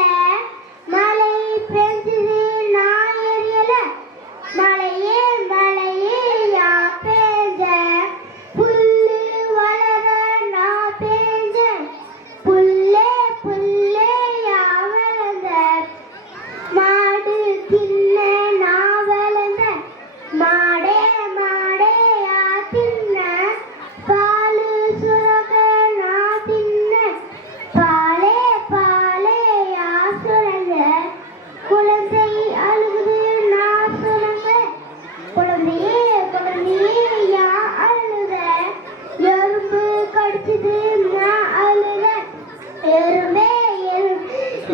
மழை பெஞ்சது நான் எரியல, மழையே யான் பேஞ்ச, புல்லு வளர நான் பேஞ்ச, புல்லே யான் வளர்ந்த, மாடு தின்ன நான் வளர்ந்த, மாடே யா தின்ன, பாலு சுரக்க நான் தின்ன, பாலே யா சுரங்க, குழந்தை அழுகுது நான் சுரங்க, குழந்தையே யா அழுத, எறும்பு கடிச்சது நான் அழுத, எறும்பே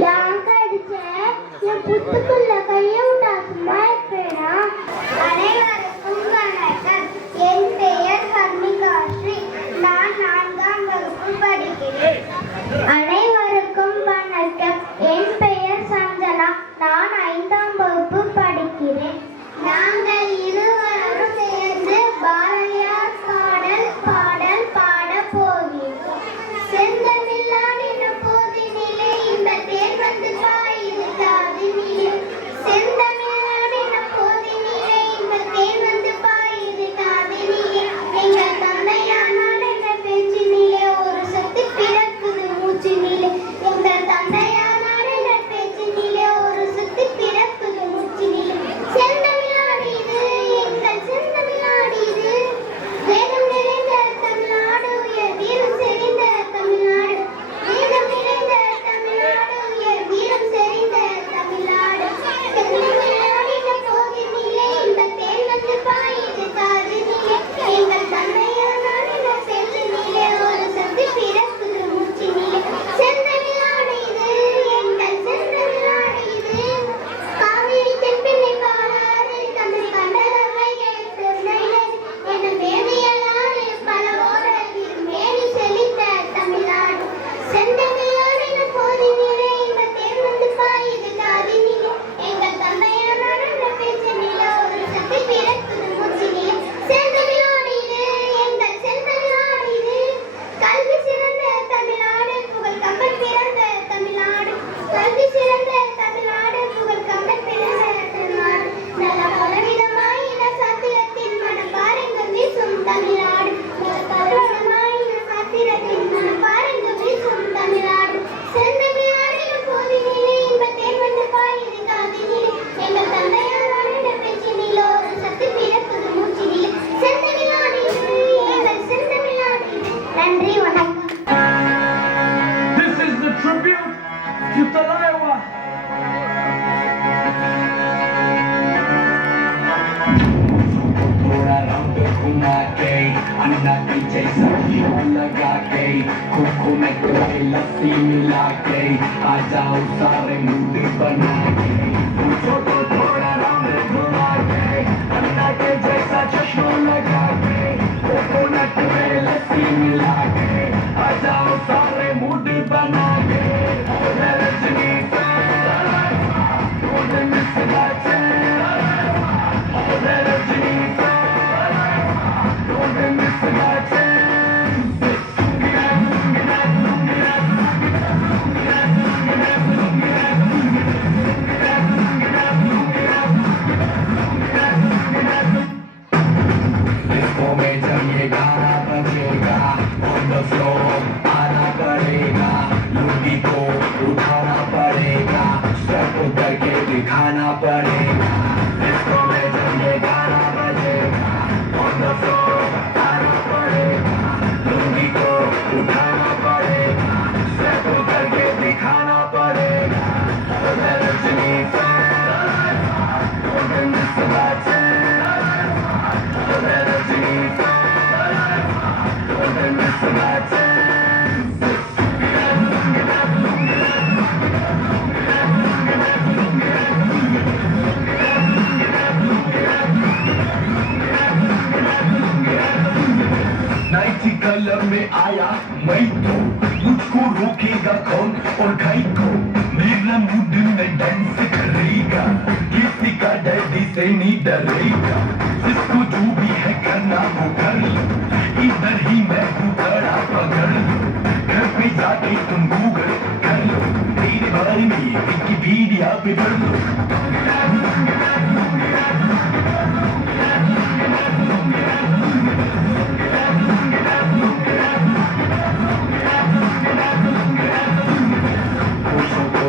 யான் கடிச்ச, என் புத்துக்குள்ள கைய விட்டா சும்மா இருப்பேனா? அனைவருக்கும் வணக்கம், என் பெயர் கர்மிகாஸ்ரீ. நான் 4ஆம் வகுப்பு படிக்கிறேன். அனைவருக்கும் வணக்கம், என் பெயர் சஞ்சனா. நான் 5ஆம் வகுப்பு படிக்கிறேன். நாங்கள் இருவரும் சேர்ந்து பாரதியார் பாடல் பாட போகிறோம். செந்தமிழாடின போதினிலே இந்த தேர் வந்து பாயுது காதினிலே, Jutalaewa. थोड़ा राउंड घुमा के अन्ना की जैसा ही लगा के कोकोनट में लस्सी मिला के आ जाओ सारे मूड बना के मुझको तो थोड़ा राउंड घुमा के अन्ना के जैसा चश्मा लगा के कोकोनट में लस्सी मिला के आ जाओ सारे मूड बना के रजनी दिखाना पड़ेगा इसको में जब ये गाना बजेगा ऑन द फ्लोर आना पड़ेगा लुंगी को उठाना पड़ेगा स्टेप करके दिखाना पड़ेगा रजनी कलर में आया मैं तो मुझको रोकेगा कौन और गाय को मेरा मूड में डांस करेगा किसी का डैडी से नहीं डरेगा जिसको जो भी है करना वो कर लो इधर ही मैं हूँ बड़ा पकड़ लो घर पे जाके तुम गूगल कर लो मेरे बारे में विकिपीडिया पे पढ़ लो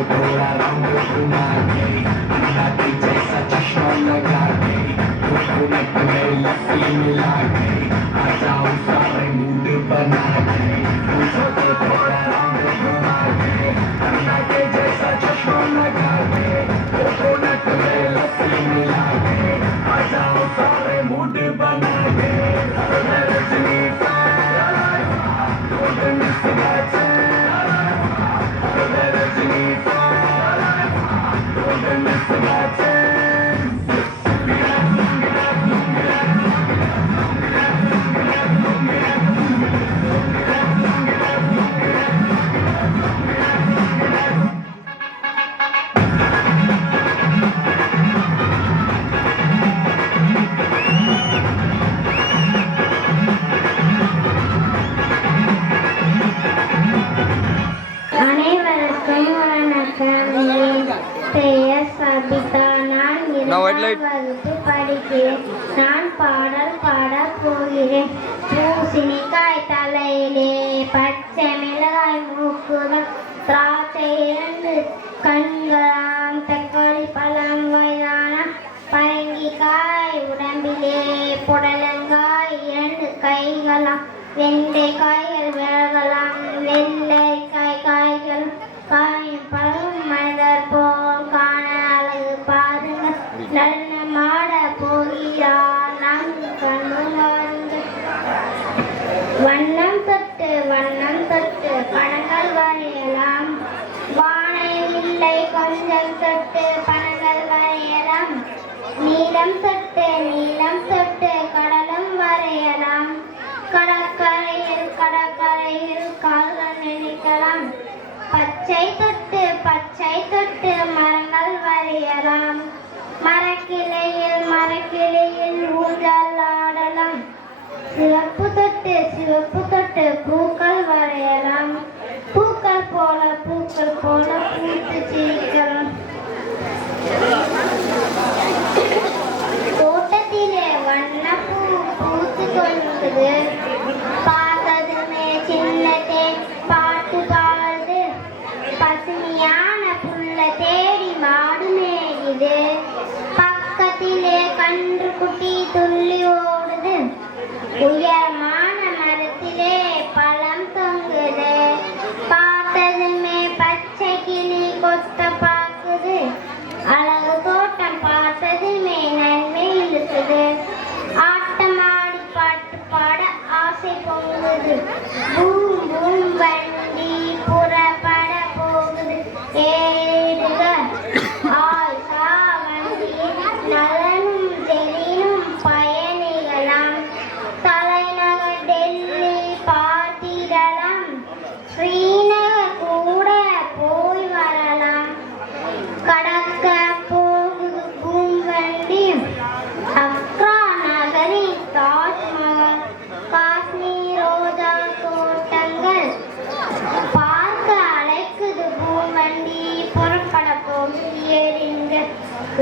थोड़ा राउंड घुमा के अन्ना की जैसा चश्मा लगा के कोकोनट में लस्सी मिला के आ जाओ सारे मूड बना के थोड़ा राउंड घुमा के अन्ना के जैसा चश्मा लगा के कोकोनट में लस्सी मिला के आ जाओ सारे मूड बना के रजनी வகுப்பு படிக்கிறேன். நான் பாடல் பாடப் போகிறேன். பூசணிக்காய் தலையிலே பச்சை மிளகாய் மூக்குதான் திராட்சை 2 கண்களாம் தக்காளி பழம் வயதான பரங்கிக்காய் உடம்பிலே புடலங்காய் 2 கைகளாம் வெண்டைக்காய்கள் விரல்களாம் வெள்ளைக்காய் காய்கள் காயும் பழம் மனிதர் போல் காண அழகு பாருங்கள் நடனமாட போகிறார் நம் கண்ணு வாருங்கள் வண்ணம் தொட்டு பணங்கள் வரையலாம் வானையில் இல்லை கொஞ்சம் தொட்டு பணங்கள் வரையலாம் நீலம் தொட்டு கடலும் வரையலாம் கடற்கரையில் கால்கள் நினைக்கலாம் பச்சை தொட்டு மரங்கள் வரையலாம் மரக்கிளையில் ஊஞ்சல் ஆடலாம் சிவப்பு தொட்டு பூக்கள் வரையலாம் பூக்கள் போல பூத்து சிரிக்கலாம் தோட்டத்திலே வண்ணப்பூ பூத்து கொண்டது பார்த்ததுமே சின்னதே பாட்டு பாடுது பசுமையான புல்ல தேடி மாடு மேயுது பக்கத்திலே கன்று குட்டி துள்ளி ஓடுது உயரமான மரத்திலே பழம் தொங்குது பார்த்ததுமே பச்சை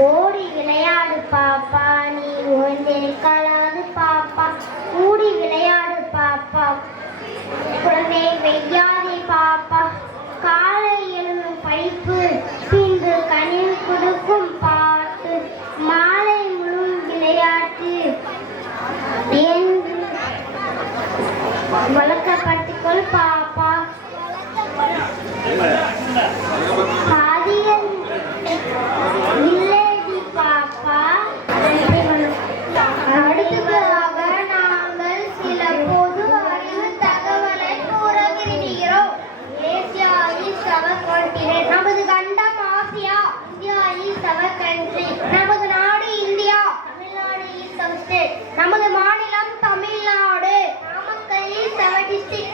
ஓடி விளையாடு பாப்பா நீ ஓய்ந்திருக்கலாது பாப்பா கூடி விளையாடு பாப்பா குழந்தை வெய்யாதே பாப்பா காலை எழுதும் படிப்பு பின்பு கனிவு கொடுக்கும் பாட்டு மாலை முழு விளையாட்டு என்று வளர்க்கப்பட்டுக்கொள் பாப்பா பாதியல் இல்லடி பாப்பா. அடுத்ததாக நாங்கள் சில பொது அறிவு தகவலை கூற விரும்புகிறோம். Asia is our continent. நமது கண்டம் Asia. India is our country. நமது நாடு India. Tamil Nadu is our state. நமது மாநிலம் Tamil Nadu. Namakkal is our district.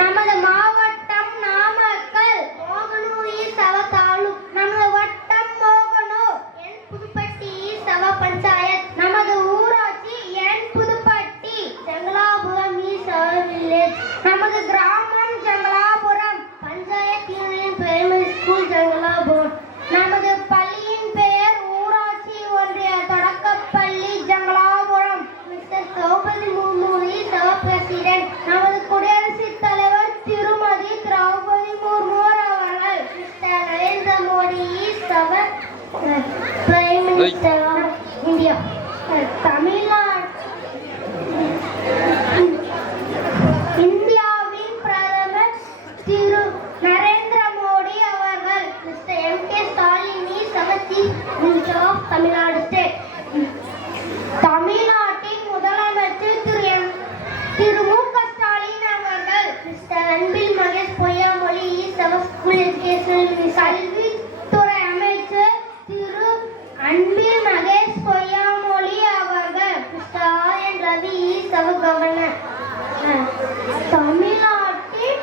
நமது மாவட்டம் நாமக்கல். மோகனூர் இஸ் அவர் தாலுக். நமது வட்டம் மோகனூர். என் புதுப்பட்டி இஸ் அவர் பஞ்சாயத். நமது ஊராட்சி என் புதுப்பட்டி. ஜங்கலாபுரம் is our village. நமது கிராமம் ஜங்கலாபுரம். Panchayat union primary school ஜங்கலாபுரம். நமது பள்ளியின் பெயர் ஊராட்சி ஒன்றிய தொடக்கப்பள்ளி ஜங்கலாபுரம். Mister Draupadi Murmu is our president. நமது குடியரசுத் தலைவர் திருமதி திரௌபதி முர்மு அவர்கள். Mister Narendra Modi is our prime minister of India. Tamil Nadu இந்தியாவின் பிரதமர் திரு நரேந்திர மோடி அவர்கள். Mister M.K. Stalin is our chief minister of Tamil Nadu state. தமிழ்நாட்டின் முதலமைச்சர் திரு மு.க. ஸ்டாலின் அவர்கள். Mister Anbil Mahesh Poyyamozhi is our school education கல்வித்துறை அமைச்சர் திரு அன்பில் மகேஷ் பொய்யாமொழி அவர்கள். Mister R.N. Ravi is our governor. தமிழ்நாட்டின்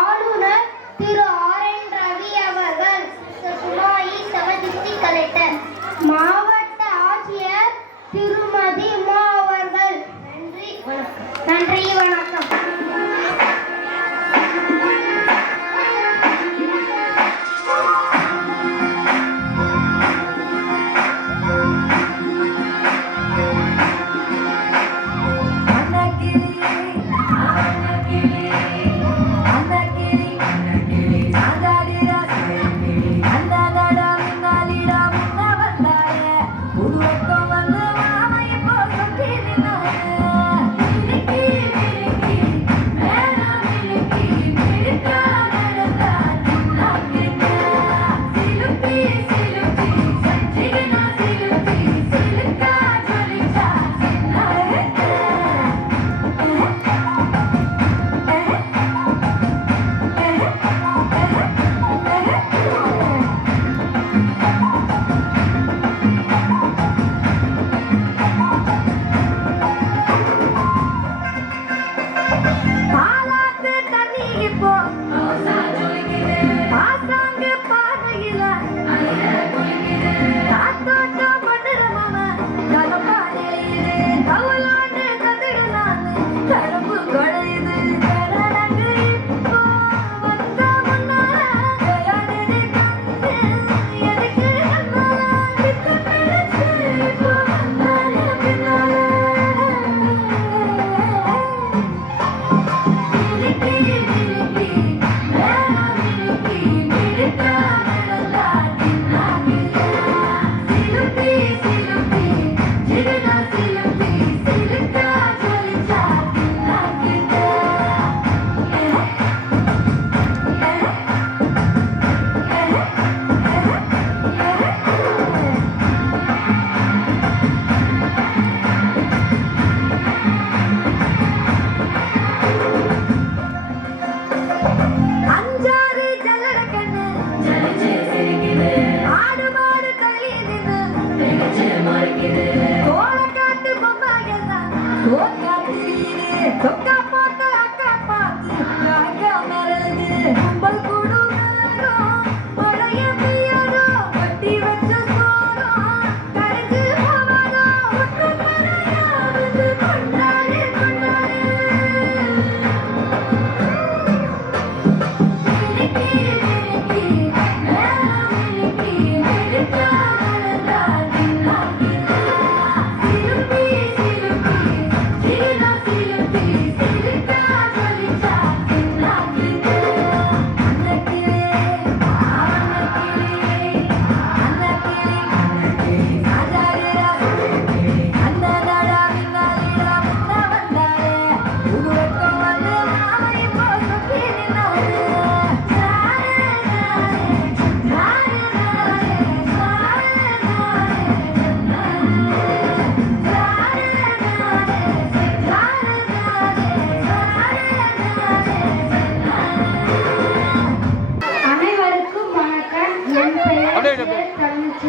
ஆளுநர் திரு R.N. ரவி அவர்கள். Mister Suma is our district collector. மாவட்ட ஆட்சியர் திருமதி உமா அவர்கள். நன்றி வணக்கம்.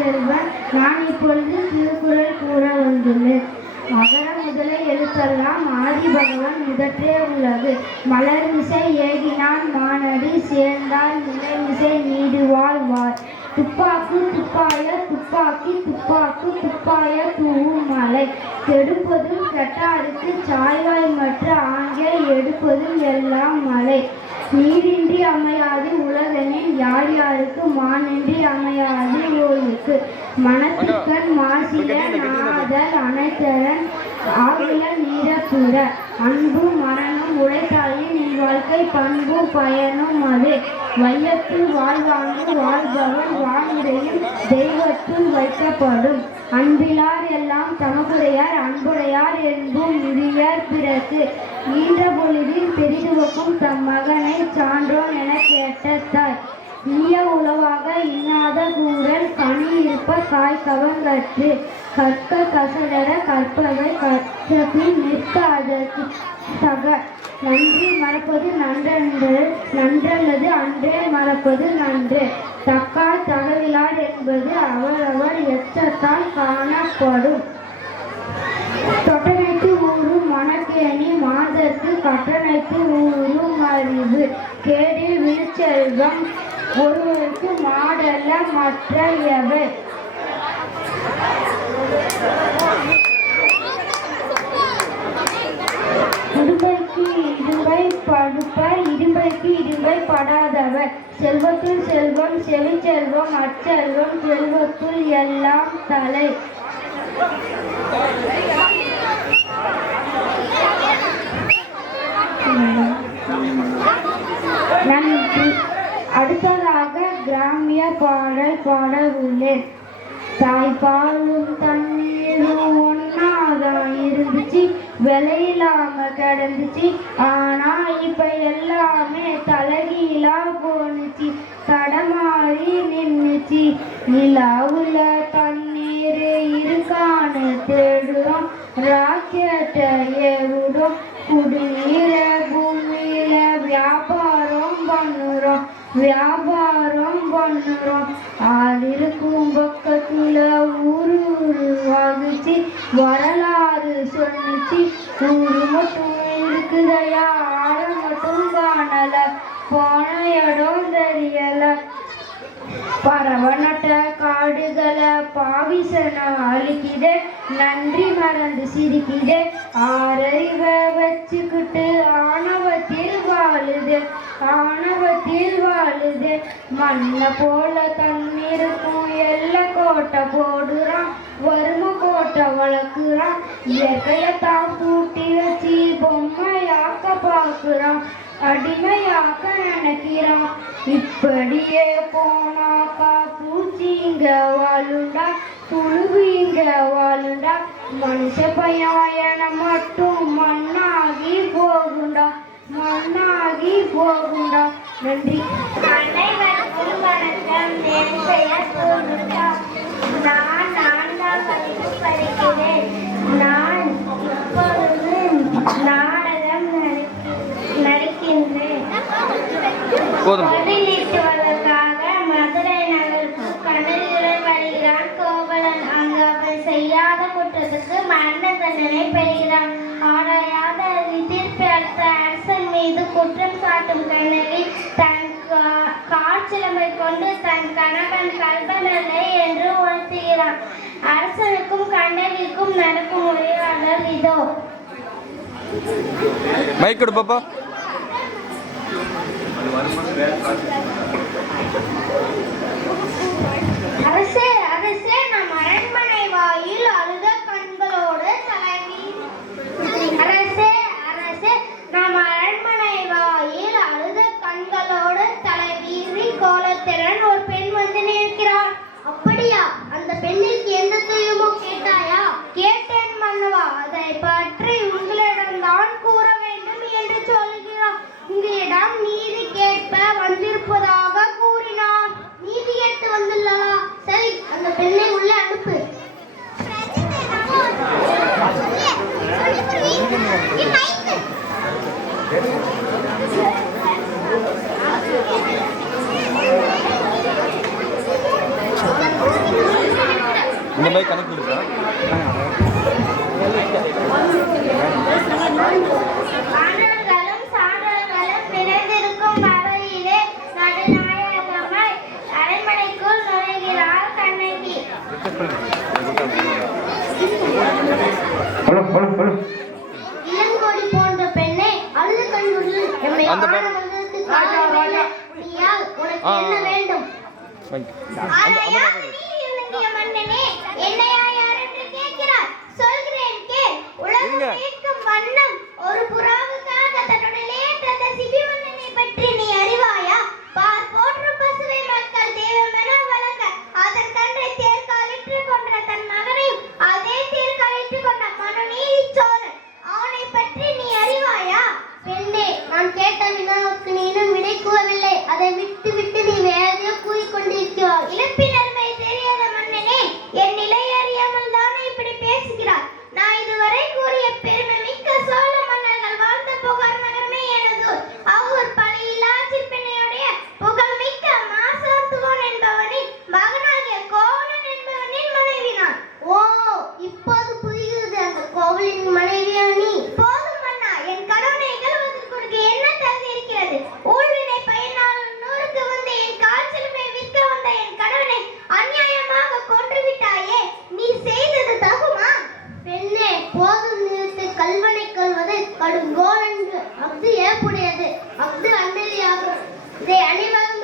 செல்வன். நான் இப்பொழுது திருக்குறள் கூற வந்துள்ளேன். அகர முதல எழுத்தெல்லாம் ஆதி பகவன் முதற்றே உள்ளது. மலர்மிசை ஏகினான் மானடி சேர்ந்தால் நிலைமிசை நீடுவாள் வார். துப்பாக்கு துப்பாய துப்பாக்கி துப்பாக்கு துப்பாய தூவும் மலை. கெடுப்பதும் கெட்டாருக்கு சாய்வாய் மற்ற ஆங்கே எடுப்பதும் எல்லாம் மலை. நீரின்றி அமையாது உலகனில் யார் யாருக்கு மானின்றி அமையாது ஓய்வுக்கு. மனத்துக்கண் மாசில நாதல் அனைத்தரன் ஆகுல நீரத்துற. அன்பு மரணம் உழைத்தாயின் என் வாழ்க்கை பண்பு பயனும் அது. வையத்தில் வாழ்வாங்கு வாழ்பவன் வாழ்வுரையும் தெய்வத்தில் வைக்கப்படும். அன்பிலார் எல்லாம் தமக்குடையார் அன்புடையார் என்பும் முதியார் பிறகு. ஈன்ற பொழுதில் பெரிதுவக்கும் தம் மகனை சான்றோன் என கேட்ட தாய். ஈய உளவாக இன்னாத கூறல் கனி இருப்ப காய் கவங்கற்று. கற்க கசடர கற்பவை கற்றபின் நிற்க அதற்கு தக. நன்றி மறப்பது நன்றல்லது அன்றே மறப்பது நன்று. தக்கால் தகவிலார் என்பது அவரவர் எச்சத்தால் காணப்படும். தொட்டனைத்து ஊரும் மணக்கேணி மாதற்கு கட்டணைத்து ஊரும் அறிவு. கேடில் விழுச்செல்வம் ஒருவருக்கு மாடல்ல மற்ற எவை. இடும்பைக்கு இடும்பை படுப்பர் இடும்பைக்கு இடும்பை படாதவர். செல்வத்துள் செல்வம் செவிச்செல்வம் அச்செல்வம் செல்வத்துள் எல்லாம் தலை. நன்றி. அடுத்ததாக கிராமிய பாடல் பாட உள்ளேன். தாய்ப்பாலும் தண்ணீரும் ஒன்னாதான் இருந்துச்சு, விலையில்லாம கிடந்துச்சு. ஆனா இப்ப எல்லாமே தலகீழா போனுச்சு, தடமாறி நின்னுச்சு. நிலாவுல தண்ணீர் இருக்கான்னு தேடுறோம், ராக்கெட்டை ஏவுடும். குடிநீர பூமியில வியாபாரம் பண்ணுறோம். ஆள் இருக்கும் பக்கத்துல ஊரு உருவாகுச்சு, வரலாறு சொன்னிச்சு. ஊரு மட்டும் இருக்குதையா, ஆள மட்டும் காணல, போன இடம் தெரியல. பறவை நட்ட காடுகளை பாவிசன அழிக்குதே, நன்றி மறந்து சிரிக்குதே. ஆரைவ வச்சுக்கிட்டு ஆணவத்தில் வாழுது. மண்ணை போல தண்ணீருக்கும் எல்லை கோட்டை போடுறான், வறுமை கோட்டை வளர்க்குறான். இயற்கையத்தான் பூட்டி வச்சு பொம்மையாக்க பார்க்குறான், அடிமையாக்க நினைக்கிறான். இப்படியே போனாக்கா பூச்சிங்க வாழுண்டா, புழுவிங்க வாழுண்டா. மனுஷ பையன மட்டும் மண்ணாகி போகுண்டா. நன்றி. அனைவருக்கும் வணக்கம். என் பெயர் பூர்ணிகா. நான் 4ஆம் வகுப்பு படிக்கிறேன். நான் இப்பொழுது நாடகம் நடிக்கின்றேன். பதிலீட்டுவதற்காக மதுரை நகருக்கு கடலில் வருகிறான் கோவலன். அங்கு அவன் செய்யாத குற்றத்துக்கு மரண தண்டனை பெறுகிறான். ஆராயாத தீர்ப்பு அளித்த அரசன் மீது குற்றம் சாட்டும் கண்ணகி தன் காற்சிலம்பை கொண்டு தன் கணவன் கல்பனல்லை என்று உணர்த்துகிறான். அரசனுக்கும் கண்ணகிக்கும் நடக்கும் உரையாடல் இதோ. மைக் பாப்பா. அரசே அரசே, நம் அரண்மனை வாயில் அழுத கண்களோடு தலைவி. அரசே அரசே, நம் அரண்மனை வாயில் அழுத கண்களோடு தலைவீசி கோலத்திறன் ஒரு பெண் வந்து நிற்கிறாள். அப்படியா? அந்த பெண்ணுக்கு எந்த துயரமோ கேட்டாயா? கேட்டேன் மன்னவா. அதை பற்றி உங்களிடம்தான் கூற வேண்டும் என்று சொல்கிறார். உங்களிடம் நீதி கேட்ப வந்திருப்பதாக கூறினார். நீதி கேட்டு வந்துள்ளதா? சரி, அந்த பெண்ணை உள்ளே அனுப்பு. இந்த மாதிரி கணக்கு இருக்கா? ஆண்டவர்களும் சான்றோர்களும் நிறைந்திருக்கும் வகையிலே நடுநாயகமாய் அரண்மனைக்குள் நுழைகிறாள் கண்ணகி. இளங்கோடி போன்ற பெண்ணை அழுது கண்ணுடன் எம்மை காண வந்ததற்கு காரணம் என்ன? நீயால் உனக்கு என்ன வேண்டும்? ஆராயா, நீர் இறங்கிய மன்னனே, என்னையா யார் என்று கேட்கிறார்? சொல்கிறேன் கேள். உலகம் கேட்கும் வண்ணம் ஒரு புறாவுக்காக தன்னுடைய தந்த சிபி மன்னனை பற்றி நீ அறிவாயா? பார் போற்றும் பசுவை மக்கள் தெய்வமென வழங்க அதன் கன்றை தேர்காலிட்டு கொன்ற தன் மகனையும் அதே தேர்காலிட்டு கொண்ட மனுநீதி சோழன் அவனை பற்றி நீ அறிவாயா? பெண்ணே, நான் கேட்ட வினாவுக்கு நீ இன்னும் விடை கூறவில்லை. அதை விட்டு விட்டு நீ வேறையோ கூறிக்கொண்டிருக்கிறாய். இழப்பின் அருமை தெரியாத மன்னனே, என் நிலை அறியாமல் தானே இப்படி பேசுகிறார்? நான் இதுவரை கூறிய பெருமை மிக்க சோழ மன்னர்கள் வாழ்ந்த புகார் நகரமே எனது அவர் பழைய பெண்ணையுடைய புகழ் மிக்க மாசாத்துவன் என்பவனின் மகனாகிய கோவலன் என்பவனின் மனைவி நான். ஓ, இப்போது புரிகிறது. அந்த கோவலின் மனைவியா நீ? போதும் மன்னா, என் கடவுளை இகழ்வதற்கு என்ன தகுதி இருக்கிறது? ஊழ்வினை பயனால் நூறுக்கு வந்து என் கால் செலுமை விற்க வந்த என் கடவுளை அநியாயமாக கொன்றுவிட்டாயே, நீ செய்தது தகுமா? பெண்ணே, போதும் நிறுத்து. கல்வனை கொள்வது கடுங்கோல் என்று அஃது ஏற்புடையது, அஃது அநீதியாகும். இதை அனைவரும்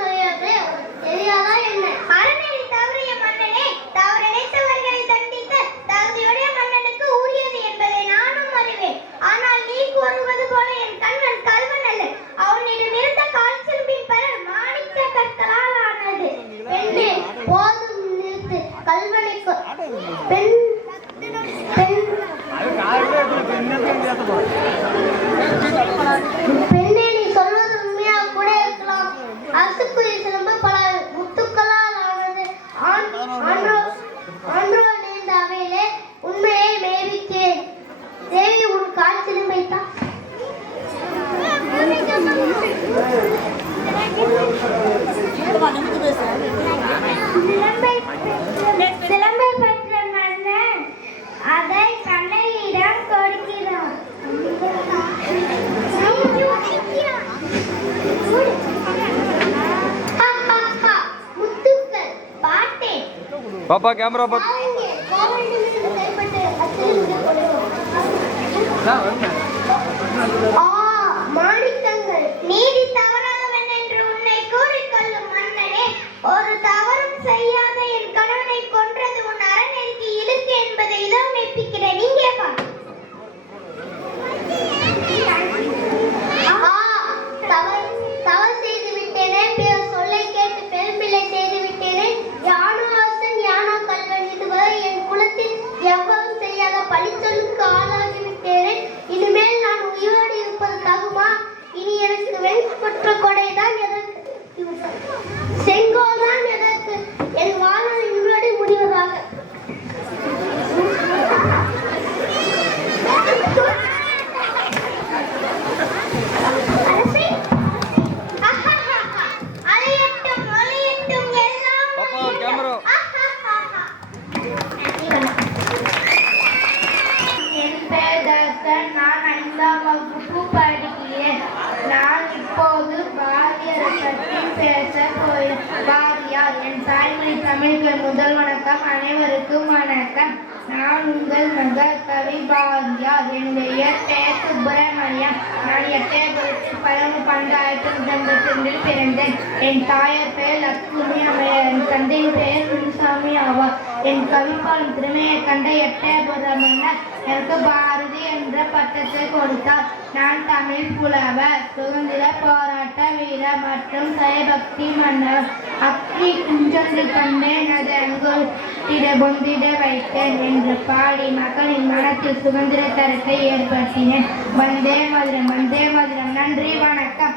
தெரியாதா என்ன? அறநெறி தவறிய மன்னனே, தவறிழைத்தவர்களை தண்டித்த தகுதியுடைய மன்னனுக்கு உரியது என்பதை நானும் அறிவேன். ஆனால் நீ கூறுவது போல என் கண்ணன் கல்வன் அல்ல. அவனிடம் இருந்த கால் செல்பின் பரல் மாணிக்க கற்களால் ஆனது. பெண்ணே, போதும் நிறுத்து. கல்வனை பெண்ணே, நீ சொல்வது உண்மையாக கூட இருக்கலாம். அரசுக்குரிய சிலம்பு பல முத்துக்களால் ஆனது. ஆன்றோ நேர்ந்த அவையிலே உண்மையை மேவிக்கிறேன். தேவி, உன் கால் சிலம்பை தான். சிலம்பை பெற்ற மன்னன் அதை கண்ணகியிடம் கொடுக்கிறான். முத்துக்கள் பாட்டேன். பாப்பா கேமரா பாத்து. மாணிக்கங்கள், நீதி தவறாதவன் என்று உன்னை கூறிக்கொள்ளும் மன்னனே, ஒரு தவறும் செய்யாத என் கணவனை கொன்றது உன் அறநெறிக்கு இழுக்கு என்பதை இதோ மெப்பிக்கிறேன். இங்கே வா. தவறு செய்து விட்டேனே, பிறர் சொல்லை கேட்டு பெரும்பிள்ளை செய்து விட்டேனே. யானோ அரசன், யானோ கல்வன், இதுவரை என் குலத்தில் எவ்வளவு செய்யாத பழிச்சொல்லுக்கு ஆளாகிவிட்டேனே. இனிமேல் நான் உயிரோடு இருப்பது தகுமா? இனி எனக்கு வெண்கொற்ற கொடைதான் எதற்கு, செங்கோல் தான் எதற்கு? என் வாழ்நாள் இன்றோடு முடிவதாக. நான் 5ஆம் வகுப்பு படிக்கிறேன். நான் இப்போது பாரதியார் பற்றி பேச போகிறேன். பாரதியார். என் தாய்மொழி தமிழுக்கு முதல் வணக்கம். அனைவருக்கும் வணக்கம். நான் உங்கள் மகள் கவி பாரதியார். என்னுடைய பெயர் சுப்பிரமணியம். நான் எட்டயபுரத்தில் 11/12/1982 பிறந்தேன். என் தாயார் பெயர் லட்சுமி அம்மையார். என் தந்தையின் பெயர் முனுசாமி ஆவார். என் கவிப்பாலும் திறமையை கண்ட எட்டயபுரம் மன்னர் எனக்கு பாரதி என்ற பட்டத்தை கொடுத்தார். நான் தமிழ் புலவர், சுதந்திர போராட்ட வீரர் மற்றும் சைபக்தி மன்னர். அக்னி குஞ்சொன்று கண்டேன், அது அங்குதிட பொந்திட வைத்தேன் என்று பாடி மக்களின் மனத்தில் சுதந்திர தரத்தை ஏற்படுத்தினேன். வந்தே மதுரம், வந்தே மதுரம். நன்றி, வணக்கம்.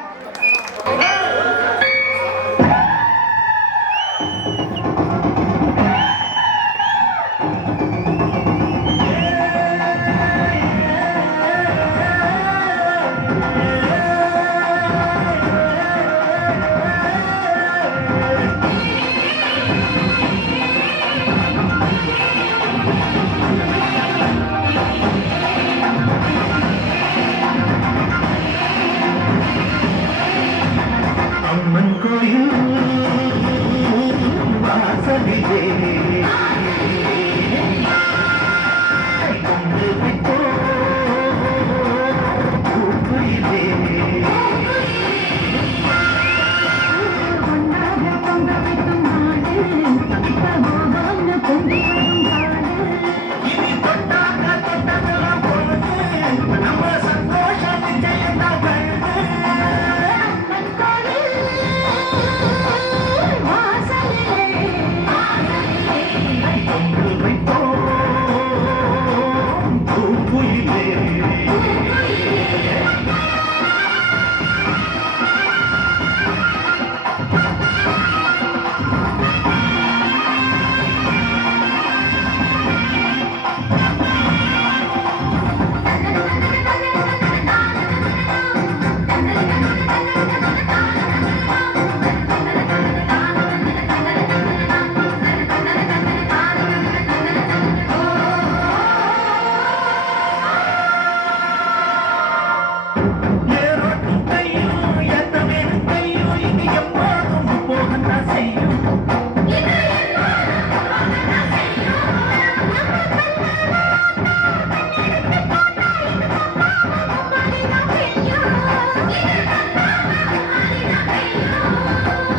கொண்டு விட்டோம் பூக்குயிலே. இனி தொட்டாக்க தொட்டதெல்லாம் பொழுது, நம்ம சந்தோஷம் நிச்சயம்தான் கழுது. கொண்டு வைத்தோம் பூக்குயிலே. ஏறோட்டும் கையும் ஏத்தவேணும் கையும் இனி எப்போதும் போகத்தான் செய்யும்.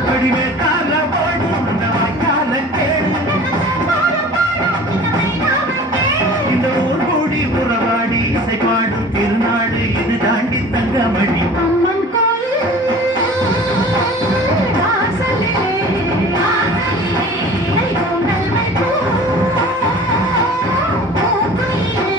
வடிவே கால ஓடும் அந்த வாய்க்கால கேடு. இந்த ஊர் கூடி உறவாடி இசை பாடும் திருநாடு இது தாண்டி தங்கமணி. அம்மன் கோயில் வாசலிலே பொங்கல் வைப்போம் பூக்குயிலே.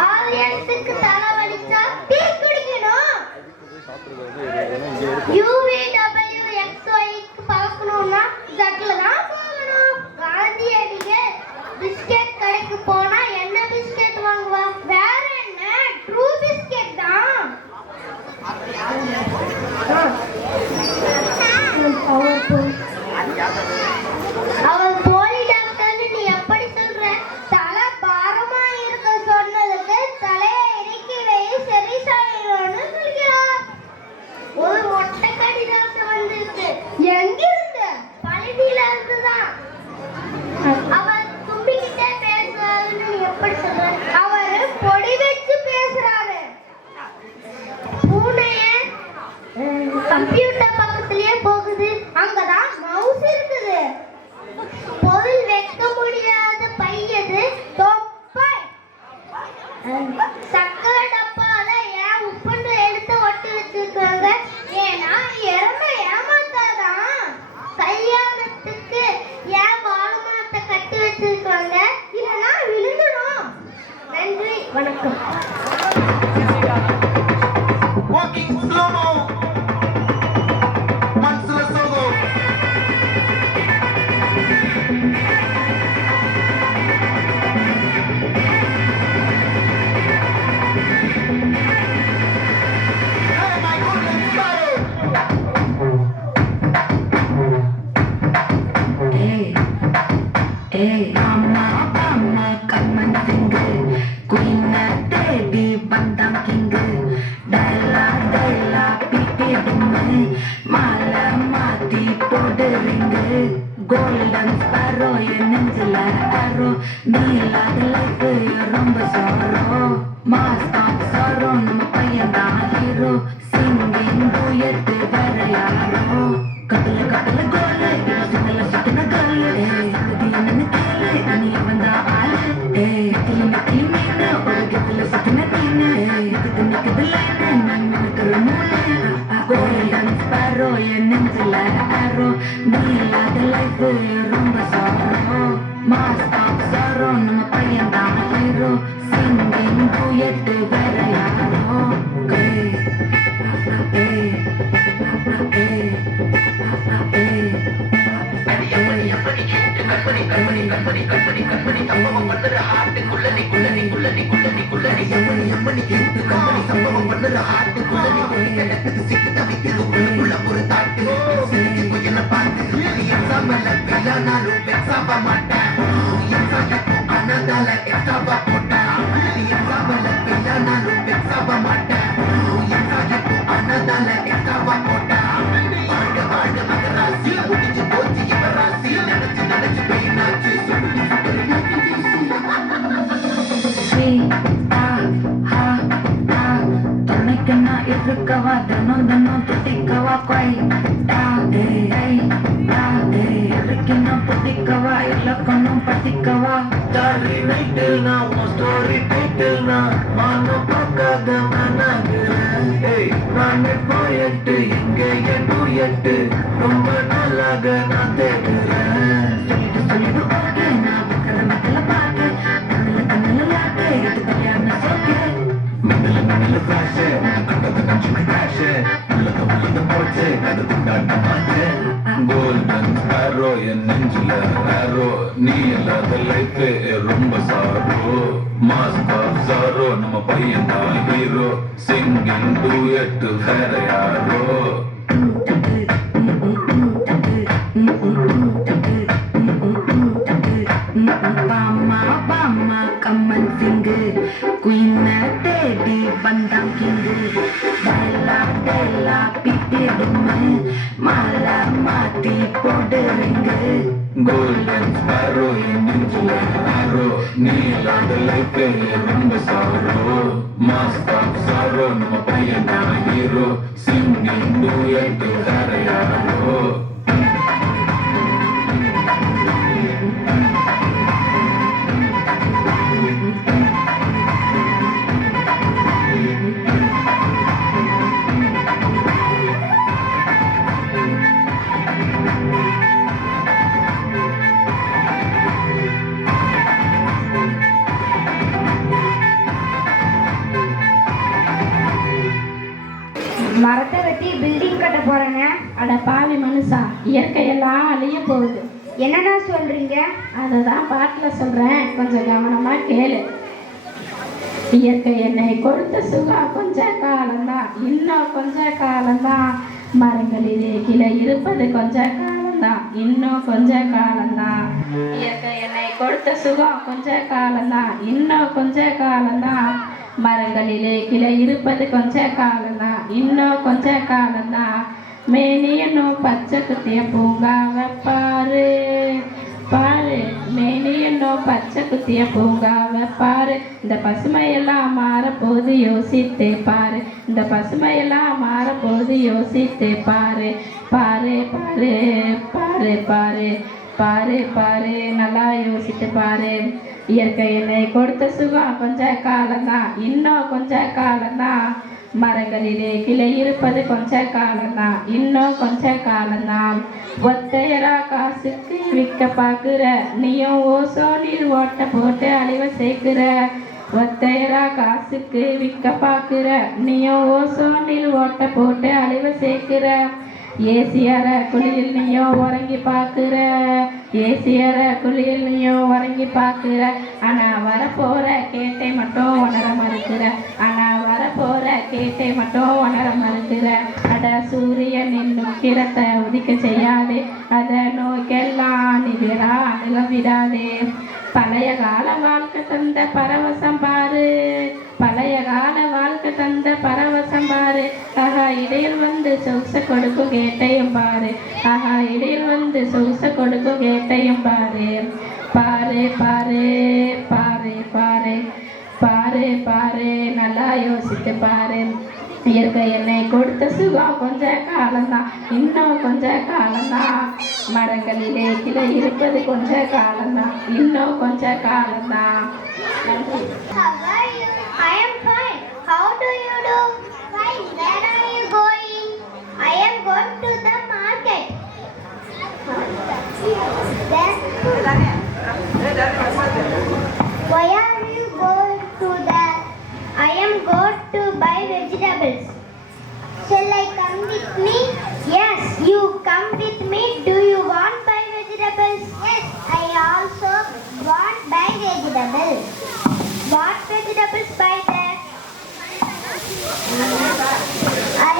ஆலயத்துக்கு தலைவலிச்சா டீ குடிக்கணும். UVWXYக்கு பார்க்கணும்னா ஜட்ல தான் போகணும். காந்தியடிகள் பிஸ்கட் கடைக்கு போனா என்ன பிஸ்கட் வாங்குவா? வேற என்ன, ட்ரூ பிஸ்கட் தான். அவர் போலி டாக்டர்னு நீ எப்படி சொல்ற? தலை பாரமா இருக்க சொன்னதுக்கு தலையை இறக்கி வை, சரி சாயிடும்னு சொல்கிறார். ஒரு மொட்டை கடிதாசம் வந்திருக்கு. எங்கிருந்து? பழனியில இருந்துதான். அவர் தும்பிக்கிட்டே பேசுறாருன்னு நீ எப்படி சொல்ற? அவரு பொடி வச்சு பேசுறாரு. பூனைய கம்ப்யூட்டர் பக்கத்திலேயே போகுது, அங்கதான் மவுஸ் இருக்குது. பொருள் வைக்க முடியாத பையது தொப்பை. சக்கரை டப்பால ஏன் உப்புன்னு எடுத்து ஒட்டி வச்சிருக்காங்க? ஏன்னா எருமை ஏமாத்தாதான். கல்யாணத்துக்கு ஏன் வாழைமரத்தை கட்டி வச்சிருக்காங்க? இல்லைன்னா விழுந்துடும். நன்றி, வணக்கம். Walking slow-mo, Mansura Sogo. Hey, my golden sparrow. Hey, mama, come and sing. Queen Teddy, Bandam King. Della, pipi dumme. Mala, mati, podering. Golden sparrow, nensila arrow. Nila, life, romba sorrow. Master of sorrow, nama payanda hero. Singing, duet, varayaro. Kapala, gole, sinala, sitna gale. Sanadi, kele, ani vanda aale. Nakili, meena, oru gitla, sitna teena. Nikidalene, nan karumule. Golden sparrow, nensila arrow. Nila, life, romba sorrow. Master of sorrow, nama payanda hero. Singing, duet, varayaro. Hey, கிடக்குது சிக்கி தவிக்குது உள்ளுக்குள்ள ஒரு thought சிரிக்கும் என்ன பார்த்து எக்ஸாம்ல பிள்ளானாலும் எக்ஸாம மாட்டேன் அனதால எக்ஸாம போட்டேன் எக்ஸாம்ல பிள்ளானாலும் எக்ஸாம மாட்டேன் அனதால எக்ஸாம போட்டேன் வாழ்க வாழ்க மகராசி முடிஞ்சு போச்சு இவராசி நினைச்சு நினைச்சு பெயினாச்சு துணைக்குன்னா இருக்கவா தினம் தினம் துட்டிக்கவா இருக்கணும் புத்திக்கவா இலக்கணும் பத்திக்கவா ஸ்டாரி நைட்டில் நான் உன் ஸ்டோரி டைட்டில் நான் மானம் பார்க்காத மனாகிறேன் நான் போயிட்டு இங்கே என் டூயட்டு ரொம்ப நாளாக நான் தேடுறேன் சொல்லிடு ஓகே நான் கதை மக்கள பாட்டு கண்ணில் லாக்கு இது கல்யாண சோக்கு மின்னல ஃபிளாஷ் கண்டது கஞ்சுமை கிராஷ் உள்ளத போச்சு அது கொண்டாட்ட மாட்டேன் கோல்டன் ஸ்பாரோ என் நெஞ்சில ஆரோ நீ இல்லாத லைஃப் ரொம்ப சாரோ மாஸ்க் ஆஃப் சாரோ நம்ம பையன் தான் ஹீரோ சிங்கிங் டூயட் வேற யாரோ பாமா கம்மன் சிங்கு குயினை தேடி வந்தான் கிங்கு டெல்லா டெல்லா பிட்டிடுமே மாலை மாத்தி போடுறீங்க கோல்டன் ஸ்பாரோ என் நெஞ்சில ஆரோ நீ இல்லாத லைஃப் ரொம்ப சாரோ மாஸ்க் ஆஃப் சாரோ நம்ம பையன் தான் ஹீரோ சிங்கிங் டூயட் வேற யாரோ மரத்தை வெட்டி பில்டிங் கட்ட போறேங்க. அட பாவி மனுஷா, இயற்கையெல்லாம் அழிய போகுது. என்னடா சொல்றீங்க? அதுதான் பாட்டில் சொல்றேன், கொஞ்சம் கவனமா கேளு. இயற்கை என்னை கொடுத்த சுகம் கொஞ்ச காலம்தான், இன்னும் கொஞ்ச காலம்தான். மரங்களிலே கிளை இருப்பது கொஞ்ச காலம்தான், இன்னும் கொஞ்ச காலம்தான். இயற்கை என்னை கொடுத்த சுகம் கொஞ்ச காலம்தான், இன்னும் கொஞ்ச காலம்தான். மரங்களிலே கிளை இருப்பது கொஞ்ச காலம்தான், இன்னும் கொஞ்ச காலம்தான். மேனி என்னும் பச்சை குத்திய பூங்காவை பாரு பாரு, மேனி என்னும் பச்சை குத்திய பூங்காவை பாரு. இந்த பசுமையெல்லாம் மாறப்போது யோசித்தே பாரு, இந்த பசுமையெல்லாம் மாறப்போது யோசித்தே பாரு. பாரு பாரு பாரு பாரு பாரு பாரு, நல்லா யோசித்து பாரு. இயற்கை என்னை கொடுத்த சுகம் கொஞ்ச காலம்தான், இன்னும் கொஞ்ச காலம்தான். மரங்களிலே கிளை இருப்பது கொஞ்ச காலம்தான், இன்னும் கொஞ்ச காலம்தான். ஒத்தையரா காசுக்கு விற்க பார்க்குற, நீயும் ஓசோனில் ஓட்ட போட்டு அழிவ சேர்க்கிற. ஒத்தையரா காசுக்கு விற்க பார்க்குற, நீயும் ஓசோனில் ஓட்ட போட்டு அழிவ சேர்க்கிற. ஏசியற குளியில் நீயோ உறங்கி பார்க்குற, ஏசியற குளியில் நீயோ உறங்கி பார்க்குற. ஆனால் வரப்போகிற கேட்டை மட்டும் உணர மறுக்கிற, ஆனால் வரப்போகிற கேட்டை மட்டும் உணர மறுக்கிற. அட சூரியன் இன்னும் கிரத்தை உதிக்க செய்யாதே, அதை நோக்கெல்லாம் நிதிரா நிலவிடாதே. பழைய கால வாழ்க்கை தந்த பரவசம் பாரு, பழைய கால வாழ்க்கை தந்த பரவசம் பாரு. ஆஹா இடையில் வந்து சொகுச கொடுக்கும் கேட்டையும் பாரு, ஆஹா இடையில் வந்து சொகுச கொடுக்கும் கேட்டையும் பாரு. பாரு பாரு பாரு பாரு பாரு பாரு, நல்லா யோசித்து பாரு. இயற்கை என்னை கொடுத்த சுகம் கொஞ்ச காலம்தான், இன்னும் கொஞ்ச காலம்தான். மரங்களிலே கிளை இருப்பது கொஞ்ச காலம்தான், இன்னும் கொஞ்ச காலம்தான். நன்றி. How are you? I am fine. How do you do? Fine. Where are you going? I am going to the market. Why are you going to the? I am going to buy vegetables. Shall I come with me? Yes, you come with me. Do you want buy vegetables? Yes, I also want buy vegetables. What vegetables buy there? I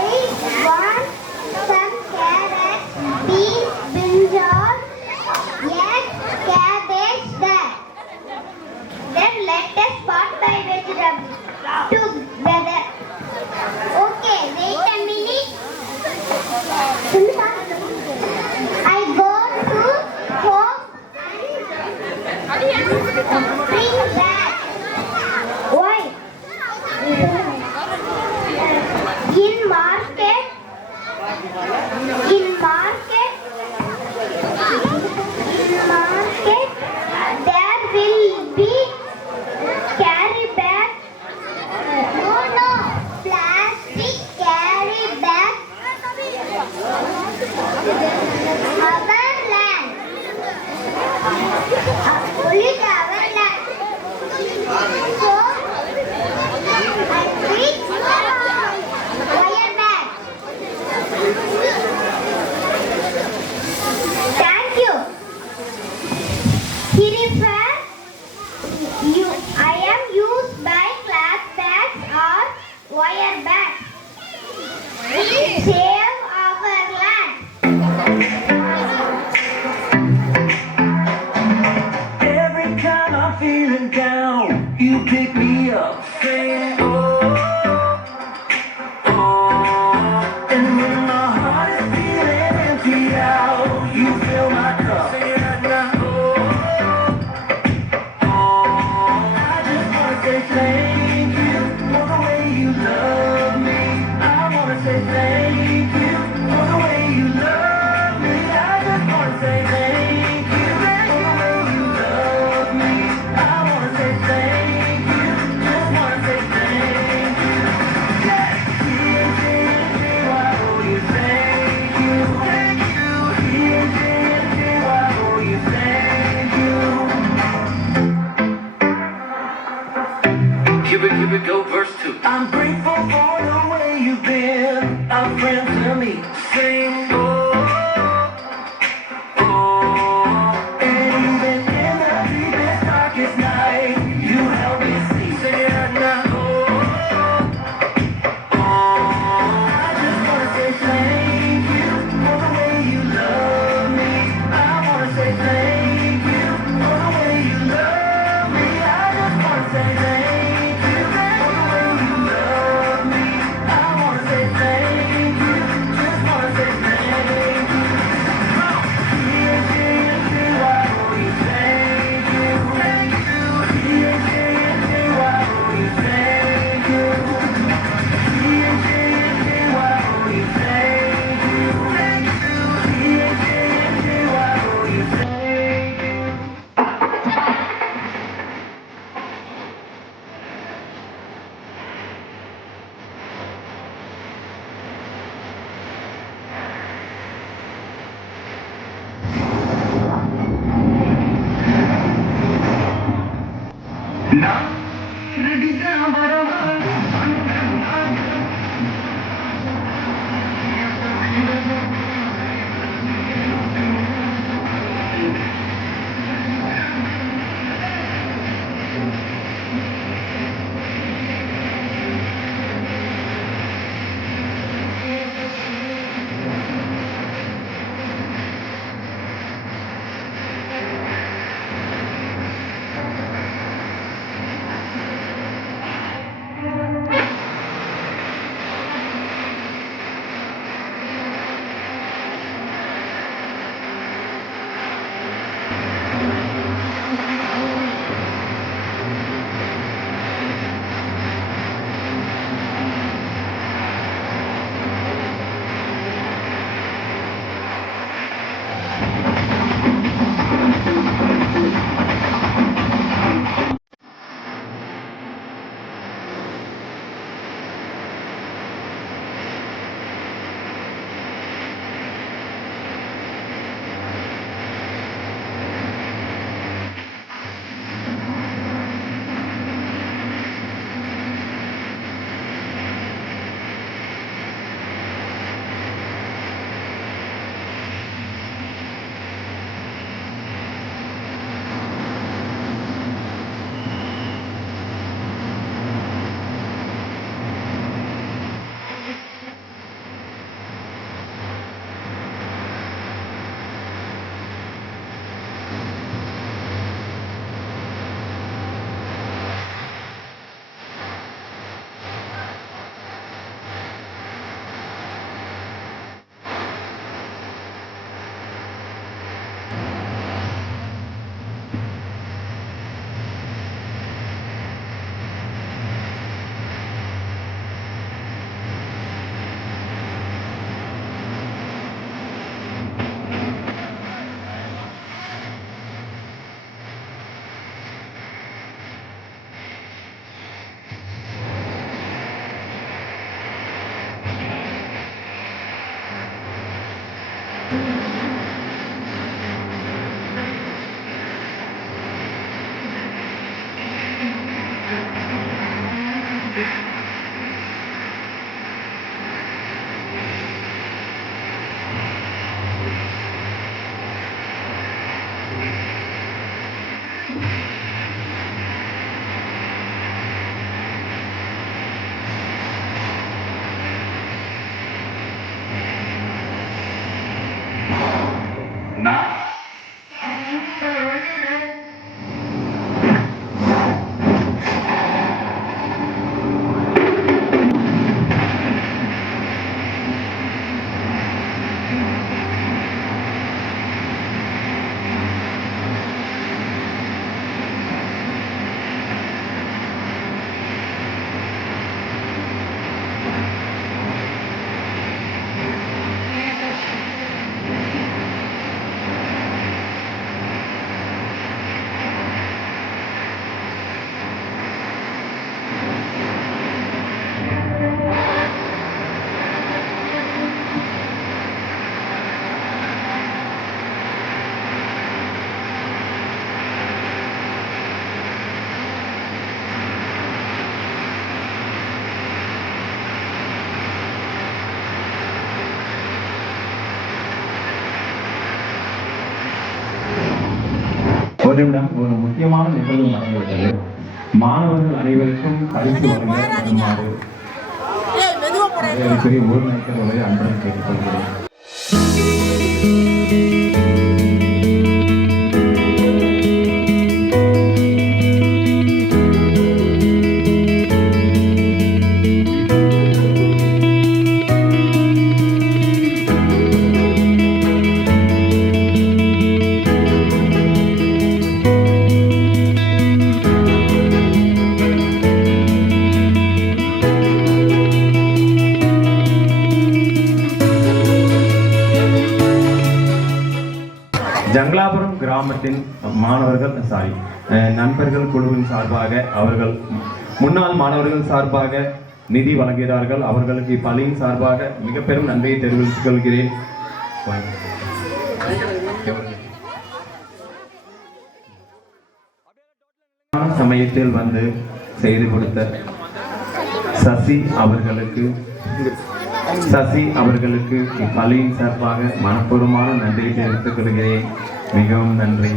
Save our land. Every time I'm feeling down, you pick me up, saying, oh, oh. And when my heart is feeling empty out, you fill my cup, saying, oh, oh. I just wanna say thank you for the way you love me. I wanna say thank you for the way you love me. I just wanna say thank you for the way you love me. I wanna say thank you, just wanna say thank you. Yes, I owe you thank you. Thank you. I owe you thank you. Here we go, verse 2. I'm grateful for the way you've been a friend to me. Sing, oh, oh. And even in the deepest, darkest night, you help me see. Sing, oh, oh. I just wanna say thank you for the way you love me. I wanna say thank you for the way you love me. I just wanna say thank you for the way you love me. I wanna say thank you, just wanna say thank you. ஒரு நிமிடம், ஒரு முக்கியமான நிகழ்வு நடந்துவிட்டது. மாணவர்கள் அனைவருக்கும் பரிசு வழங்குமாறு ஊர் நாயக்கர்களை அன்புடன் கேட்டுக்கொள்கிறேன். ஜங்கலாபுரம் கிராமத்தின் நண்பர்கள் குழுவின் சார்பாக அவர்கள் முன்னாள் மாணவர்கள் சார்பாக நிதி வழங்குகிறார்கள். அவர்களுக்கு இப்பள்ளியின் சார்பாக மிக பெரும் நன்றியை தெரிவித்துக் கொள்கிறேன். சமயத்தில் வந்து செய்து கொடுத்த சசி அவர்களுக்கு இப்பள்ளியின் சார்பாக மனப்பூர்வமான நன்றியை தெரிவித்துக் கொள்கிறேன். மிகவும் நன்றி.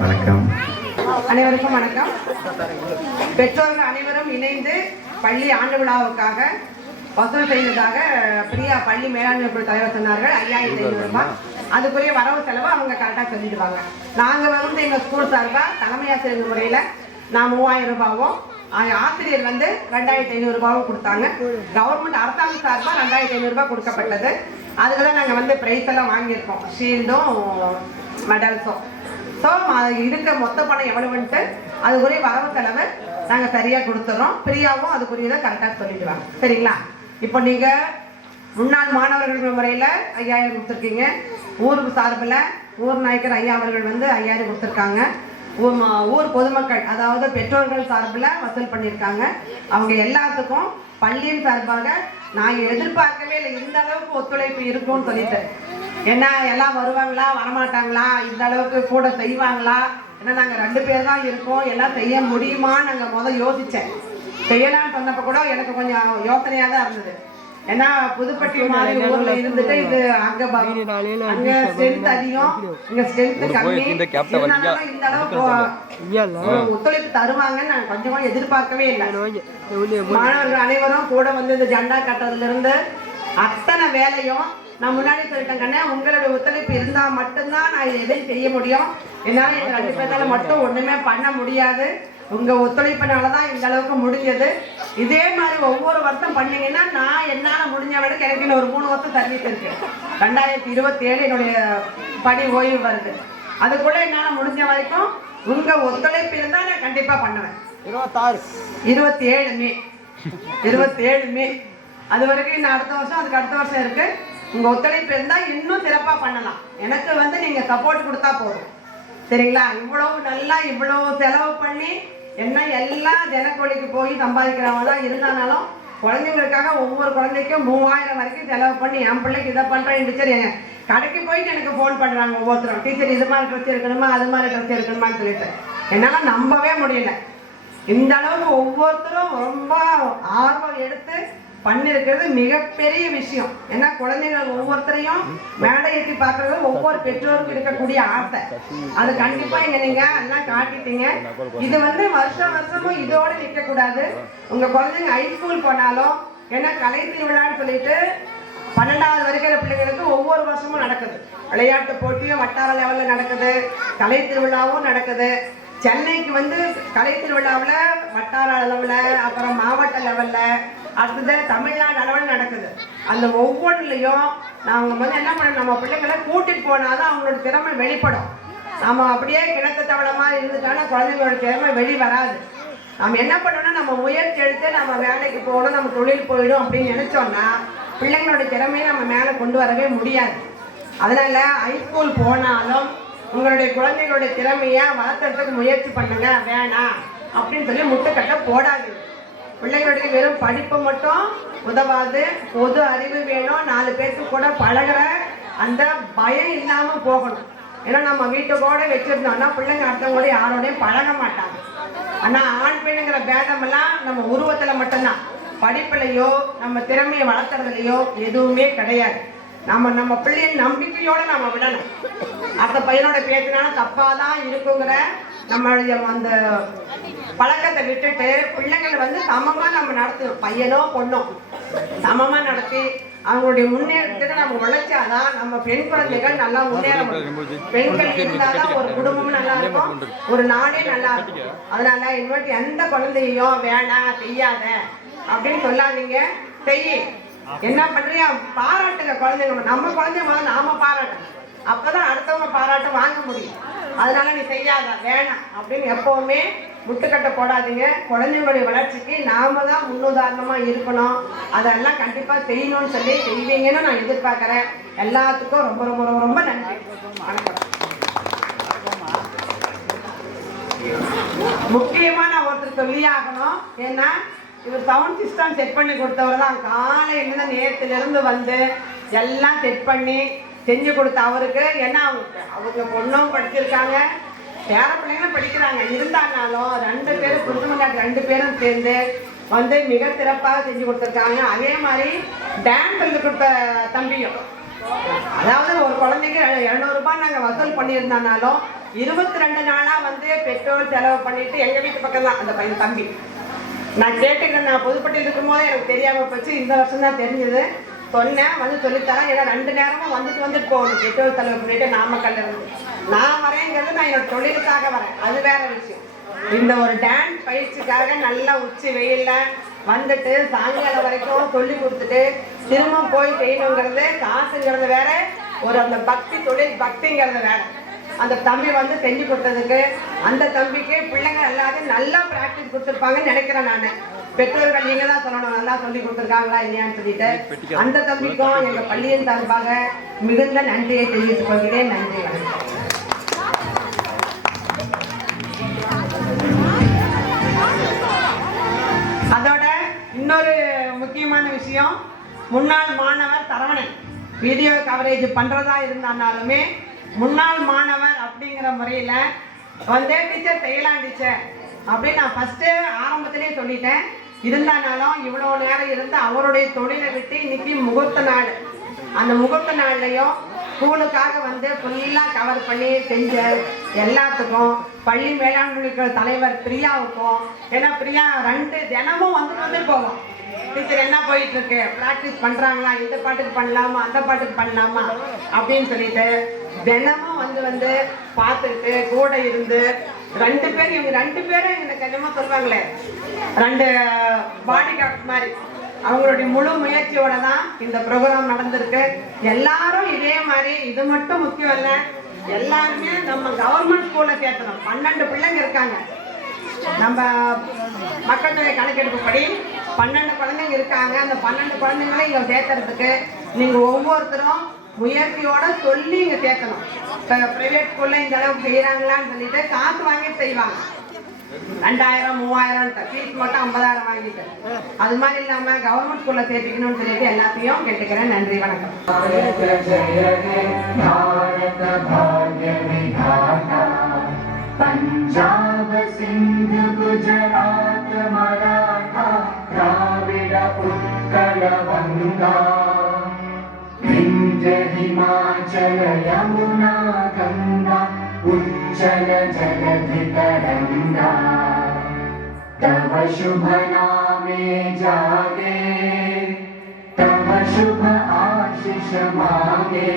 வணக்கம். அனைவருக்கும் வணக்கம். பெற்றோர்கள் அனைவரும் இணைந்து பள்ளி ஆண்டு விழாவுக்காக வசூல் செய்ததாக பிரியா பள்ளி மேலாண்மை குழு தலைவர் சொன்னார்கள். 5500 ரூபாய். அதுக்குரிய வரவு செலவு அவங்க கரெக்டாக சொல்லிடுவாங்க. நாங்கள் வந்து எங்கள் ஸ்கூல் சார்பாக தலைமை ஆசிரியர் முறையில் நான் 3000 ரூபாவும், ஆசிரியர் வந்து 2500 ரூபாவும் கொடுத்தாங்க. கவர்மெண்ட் அரசாங்க சார்பாக 2500 ரூபாய் கொடுக்கப்பட்டது. அதுக்கு தான் நாங்கள் வந்து ப்ரைஸ் எல்லாம் வாங்கியிருக்கோம், ஷீல்டும் மெடல்ஸும். ஸோ இருக்க மொத்த பணம் எவ்வளவுன்ட்டு அதுக்குரிய வரவு செலவு நாங்கள் சரியாக கொடுத்துறோம். பிரியாவும் அதுக்குரியதை கரெக்டாக சொல்லிடுவாங்க. சரிங்களா? இப்போ நீங்கள் முன்னாள் மாணவர்கள் முறையில் 5000 கொடுத்துருக்கீங்க. ஊருக்கு சார்பில் ஊர் நாயக்கர் ஐயா அவர்கள் வந்து 5000 கொடுத்துருக்காங்க. ஊர் பொதுமக்கள் அதாவது பெற்றோர்கள் சார்பில் வசூல் பண்ணியிருக்காங்க. அவங்க எல்லாத்துக்கும் பள்ளியின் சார்பாக நான் எதிர்பார்க்கவே இல்லை இந்த அளவுக்கு ஒத்துழைப்பு இருக்கும்னு சொல்லிட்டு. ஏன்னா எல்லாம் வருவாங்களா வரமாட்டாங்களா, இந்த அளவுக்கு கூட செய்வாங்களா, ஏன்னா நாங்கள் 2 பேர் தான் இருக்கோம், எல்லாம் செய்ய முடியுமான்னு நாங்கள் யோசித்தேன். செய்யலாம்னு சொன்னப்போ கூட எனக்கு கொஞ்சம் யோசனையாக தான் இருந்தது. ஏன்னா புதுப்பட்டி மாதிரி ஊர்ல இருந்துட்டு இது அங்க ஸ்ட்ரென்த் அதிகம், இங்க ஸ்ட்ரென்த் கம்மி, இந்த அளவுக்கு ஒத்துழைப்பு தருவாங்கன்னு நான் கொஞ்சமா எதிர்பார்க்கவே இல்லை. மாணவர்கள் அனைவரும் கூட வந்து இந்த ஜெண்டா கட்டுறதுல இருந்து அத்தனை வேலையும் நான் முன்னாடி சொல்லிட்டேன் கண்ணே, உங்களுடைய ஒத்துழைப்பு இருந்தா மட்டும்தான் நான் எதையும் செய்ய முடியும். என்னால எங்க 2 பேர்த்தால மட்டும் ஒண்ணுமே பண்ண முடியாது. உங்க ஒத்துழைப்பினாலதான் இந்த அளவுக்கு முடிஞ்சது. இதே மாதிரி ஒவ்வொரு வருஷம் பண்ணீங்கன்னா நான் என்னால முடிஞ்சவனுக்கு எனக்கு ஒரு 3 வருஷம் சர்வீஸ் இருக்கு. 2027 என்னுடைய பணி ஓய்வு வருது. அதுக்குள்ள என்னால முடிஞ்ச வரைக்கும் உங்க ஒத்துழைப்பு இருந்தா நான் கண்டிப்பா பண்ணுவேன். 27 மே அது வரைக்கும் இன்னும் அடுத்த வருஷம் அதுக்கு அடுத்த வருஷம் இருக்கு. உங்க ஒத்துழைப்பு இருந்தா இன்னும் சிறப்பா பண்ணலாம். எனக்கு வந்து நீங்க சப்போர்ட் கொடுத்தா போதும். சரிங்களா? இவ்வளவு செலவு பண்ணி என்ன எல்லா தினக்கூலிக்கு போய் சம்பாதிக்கிறவங்க தான் இருந்தாலும் குழந்தைங்களுக்காக ஒவ்வொரு குழந்தைக்கும் 3000 வரைக்கும் செலவு பண்ணி என் பிள்ளைக்கு இதை பண்றேன். டீச்சர் கடைக்கு போயிட்டு எனக்கு ஃபோன் பண்றாங்க ஒவ்வொருத்தரும், டீச்சர் இது மாதிரி ட்ரெஸ் எடுக்கணுமா அது மாதிரி ட்ரெஸ் எடுக்கணுமான்னு சொல்லிட்டு என்னால நம்பவே முடியல. இந்த அளவுக்கு ஒவ்வொருத்தரும் ரொம்ப ஆர்வம் எடுத்து பண்ணிருக்கிறது மிகப்பெரிய விஷயம். ஏன்னா குழந்தைகள் ஒவ்வொருத்தரையும் மேடை ஏற்றி பார்க்கறது ஒவ்வொரு பெற்றோருக்கும் இருக்கக்கூடிய ஆசை. அது கண்டிப்பா நீங்க எல்லாம் காட்டிட்டீங்க. இது வந்து வருஷமும் இதோட நிற்க கூடாது. உங்க குழந்தைங்க ஹைஸ்கூல் போனாலும், ஏன்னா கலை திருவிழான்னு சொல்லிட்டு 12வது வரைக்கும் பிள்ளைங்களுக்கு ஒவ்வொரு வருஷமும் நடக்குது. விளையாட்டு போட்டியும் வட்டார லெவல்ல நடக்குது, கலை திருவிழாவும் நடக்குது. சென்னைக்கு வந்து கலை திருவிழாவில் வட்டார அளவில், அப்புறம் மாவட்ட லெவலில், அடுத்தது தமிழ்நாடு அளவில் நடக்குது. அந்த ஒவ்வொன்றுலையும் நாங்கள் வந்து என்ன பண்ணணும், நம்ம பிள்ளைங்களை கூட்டிகிட்டு போனாதான் அவங்களோட திறமை வெளிப்படும். நம்ம அப்படியே கிணத்து தவளமாக இருந்துட்டோன்னா குழந்தைங்களோட திறமை வெளி வராது. நம்ம என்ன பண்ணணும்னா நம்ம முயற்சி எடுத்து நம்ம வேலைக்கு போகணும், நம்ம தொழில் போயிடும் அப்படின்னு நினச்சோன்னா பிள்ளைங்களோட திறமையை நம்ம மேலே கொண்டு வரவே முடியாது. அதனால ஹைஸ்கூல் போனாலும் உங்களுடைய குழந்தைகளுடைய திறமையை வளர்த்துறதுக்கு முயற்சி பண்ணுங்க. வேணாம் அப்படின்னு சொல்லி முட்டுக்கட்டை போடாது. பிள்ளைகளுடைய வெறும் படிப்பு மட்டும் உதவாது, பொது அறிவு வேணும், 4 பேருக்கு கூட பழகிற அந்த பயம் இல்லாமல் போகணும். ஏன்னா நம்ம வீட்டுக்கூட வச்சிருந்தோம்னா பிள்ளைங்க அடுத்தவங்களோட யாரோடையும் பழக மாட்டாங்க. ஆனால் ஆண் பெண்ணுங்கிற பேதமெல்லாம் நம்ம உருவத்தில் மட்டும்தான், படிப்புலையோ நம்ம திறமையை வளர்த்துறதுலையோ எதுவுமே கிடையாது. நம்ம பிள்ளைய நம்பிக்கையோட நம்ம விடணும். அந்த பையனோட பேசினாலும் தப்பாதான் இருக்குங்கிற நம்மளுடைய அந்த பழக்கத்தை விட்டுட்டு பிள்ளைங்களை வந்து சமமா நம்ம நடத்தணும். பையனோ பொண்ணோ சமமா நடத்தி அவங்களுடைய முன்னேற்றத்தை நம்ம உழைச்சாதான் நம்ம பெண் குழந்தைகள் நல்லா முன்னேற முடியும். பெண்கள் இருந்தாதான் ஒரு குடும்பமும் நல்லா இருக்கும், ஒரு நாடே நல்லா இருக்கும். அதனால இனிமேட்டு எந்த குழந்தையும் வேணாம் செய்யாத அப்படின்னு சொல்லாதீங்க, செய்ய. என்ன பண்றியா பாராட்டுங்க குழந்தைங்க. நம்ம குழந்தைங்க நாம பாராட்டணும், அப்பதான் அடுத்தவங்க பாராட்ட வாங்க முடியும். அதனால நீ செய்யாத வேணாம் அப்படின்னு எப்பவுமே முட்டுக்கட்டை போடாதீங்க. குழந்தைங்களுடைய வளர்ச்சிக்கு நாம தான் முன்னுதாரணமா இருக்கணும். அதெல்லாம் கண்டிப்பா செய்யணும்னு சொல்லி செய்வீங்கன்னு நான் எதிர்பார்க்கிறேன். எல்லாத்துக்கும் ரொம்ப ரொம்ப ரொம்ப ரொம்ப நன்றி. வணக்கம். முக்கியமா நான் ஒருத்தர் சொல்லியே ஆகணும். ஏன்னா இவர் சவுண்ட் சிஸ்டம் செட் பண்ணி கொடுத்தவர் தான். காலையில நேரத்துல இருந்து வந்து எல்லாம் செட் பண்ணி செஞ்சு கொடுத்த அவருக்கு. ஏன்னா அவங்க பொண்ணும் படிச்சிருக்காங்க, பேர பிள்ளைங்களும் படிக்கிறாங்க. இருந்தாலும் 2 பேரும் புதுமங்காட்டு 2 பேரும் சேர்ந்து வந்து மிக சிறப்பாக செஞ்சு கொடுத்துருக்காங்க. அதே மாதிரி டான்ஸ் சொல்லி கொடுத்த தம்பியும், அதாவது ஒரு குழந்தைக்கு 200 ரூபாய் நாங்கள் வசூல் பண்ணியிருந்தாலும் 22 நாளா வந்து பெட்ரோல் செலவு பண்ணிட்டு எங்க வீட்டு பக்கம் தான் அந்த பையன் தம்பி. நான் கேட்டுக்கிறேன், நான் புதுப்பட்டியில் இருக்கும் போது எனக்கு தெரியாம போச்சு, இந்த வருஷம் தான் தெரிஞ்சது. சொன்னேன் வந்து சொல்லித்தரேன். ஏன்னா 2 நேரமும் வந்துட்டு போகணும் பெட்ரோல் செலவு பண்ணிட்டு நாமக்கல்ல இருந்து. நான் வரேங்கிறது நான் என்னோட தொழிலுக்காக வரேன், அது வேற விஷயம். இந்த ஒரு டான்ஸ் பயிற்சிக்காக நல்லா உச்சி வெயில்ல வந்துட்டு சாயங்காலம் வரைக்கும் சொல்லி கொடுத்துட்டு திரும்ப போய் செய்யணுங்கிறது காசுங்கிறது வேற, ஒரு அந்த பக்தி தொழில் பக்திங்கிறது வேற. அந்த தம்பி வந்து செஞ்சு கொடுத்ததுக்கு அந்த தம்பிக்கு பிள்ளைங்க எல்லாத்தையும் நல்லா பிராக்டிஸ் கொடுத்துருப்பாங்கன்னு நினைக்கிறேன் நான். பெற்றோர்கள் நீங்க தான் சொல்லணும் நல்லா சொல்லி கொடுத்துருக்காங்களா இல்லையான்னு சொல்லிட்டு. அந்த தம்பிக்கும் எங்க பள்ளியின் சார்பாக மிகுந்த நன்றியை தெரிவித்துக் கொள்கிறேன். நன்றி, வணக்கம். அதோட இன்னொரு முக்கியமான விஷயம், முன்னாள் மாணவர் சரவணன் வீடியோ கவரேஜ் பண்றதா இருந்தாலுமே முன்னாள் மாணவர் அப்படிங்கிற முறையில வந்து டீச்சர் செய்யலாம் டீச்சர் அப்படின்னு நான் ஃபர்ஸ்ட் ஆரம்பத்திலேயே சொல்லிட்டேன். இருந்தாலும் இவ்வளவு நேரம் இருந்து அவருடைய தொழிலை விட்டு இன்னைக்கு முகூர்த்த நாள், அந்த முகூர்த்த நாள்லையும் ஸ்கூலுக்காக வந்து ஃபுல்லா கவர் பண்ணி செஞ்ச எல்லாத்துக்கும் பள்ளி மேலாண்மை தலைவர் பிரியாவுக்கும், ஏன்னா பிரியா 2 தினமும் வந்து போவோம். டீச்சர் என்ன போயிட்டு இருக்கு, பிராக்டிஸ் பண்றாங்களா, இந்த பாட்டுக்கு பண்ணலாமா அந்த பாட்டுக்கு பண்ணலாமா அப்படின்னு சொல்லிட்டு தினமும் வந்து பார்த்துட்டு கூட இருந்து 2 பேரும் இவங்க 2 பேரும் எனக்கு என்னமோ சொல்லுவாங்களே 2 பாடி கார்ட்ஸ் மாதிரி அவங்களுடைய முழு முயற்சியோட தான் இந்த ப்ரோக்ராம் நடந்திருக்கு. எல்லாரும் இதே மாதிரி, இது மட்டும் முக்கியம் இல்லை, எல்லாருமே நம்ம கவர்மெண்ட் ஸ்கூல்ல சேர்த்தணும். 12 பிள்ளைங்க இருக்காங்க. நம்ம மக்கள் தொகை கணக்கெடுப்புப்படி 12 குழந்தைங்க இருக்காங்க. அந்த 12 குழந்தைங்களை இங்க சேர்த்துறதுக்கு நீங்க ஒவ்வொருத்தரும் முயற்சியோட சொல்லி இங்க சேர்க்கணும். இப்போ பிரைவேட் ஸ்கூல்ல இந்த அளவுக்கு செய்யறாங்களான்னு சொல்லிட்டு காசு வாங்கிட்டு செய்வாங்க. 2000 3000 ஃபீஸ் மட்டும் 50,000 வாங்கிட்டு, அது மாதிரி இல்லாம கவர்மெண்ட் ஸ்கூல்ல சேர்த்துக்கணும்னு சொல்லிட்டு எல்லாத்தையும் கேட்டுக்கிறேன். நன்றி, வணக்கம். पंजाब सिंध गुजरात मराठा द्राविड उत्कल गंगा विंध्य हिमाचल यमुना गंगा उच्चल जलधि तरंगा तव शुभ नामे जागे तव शुभ आशीष मांगे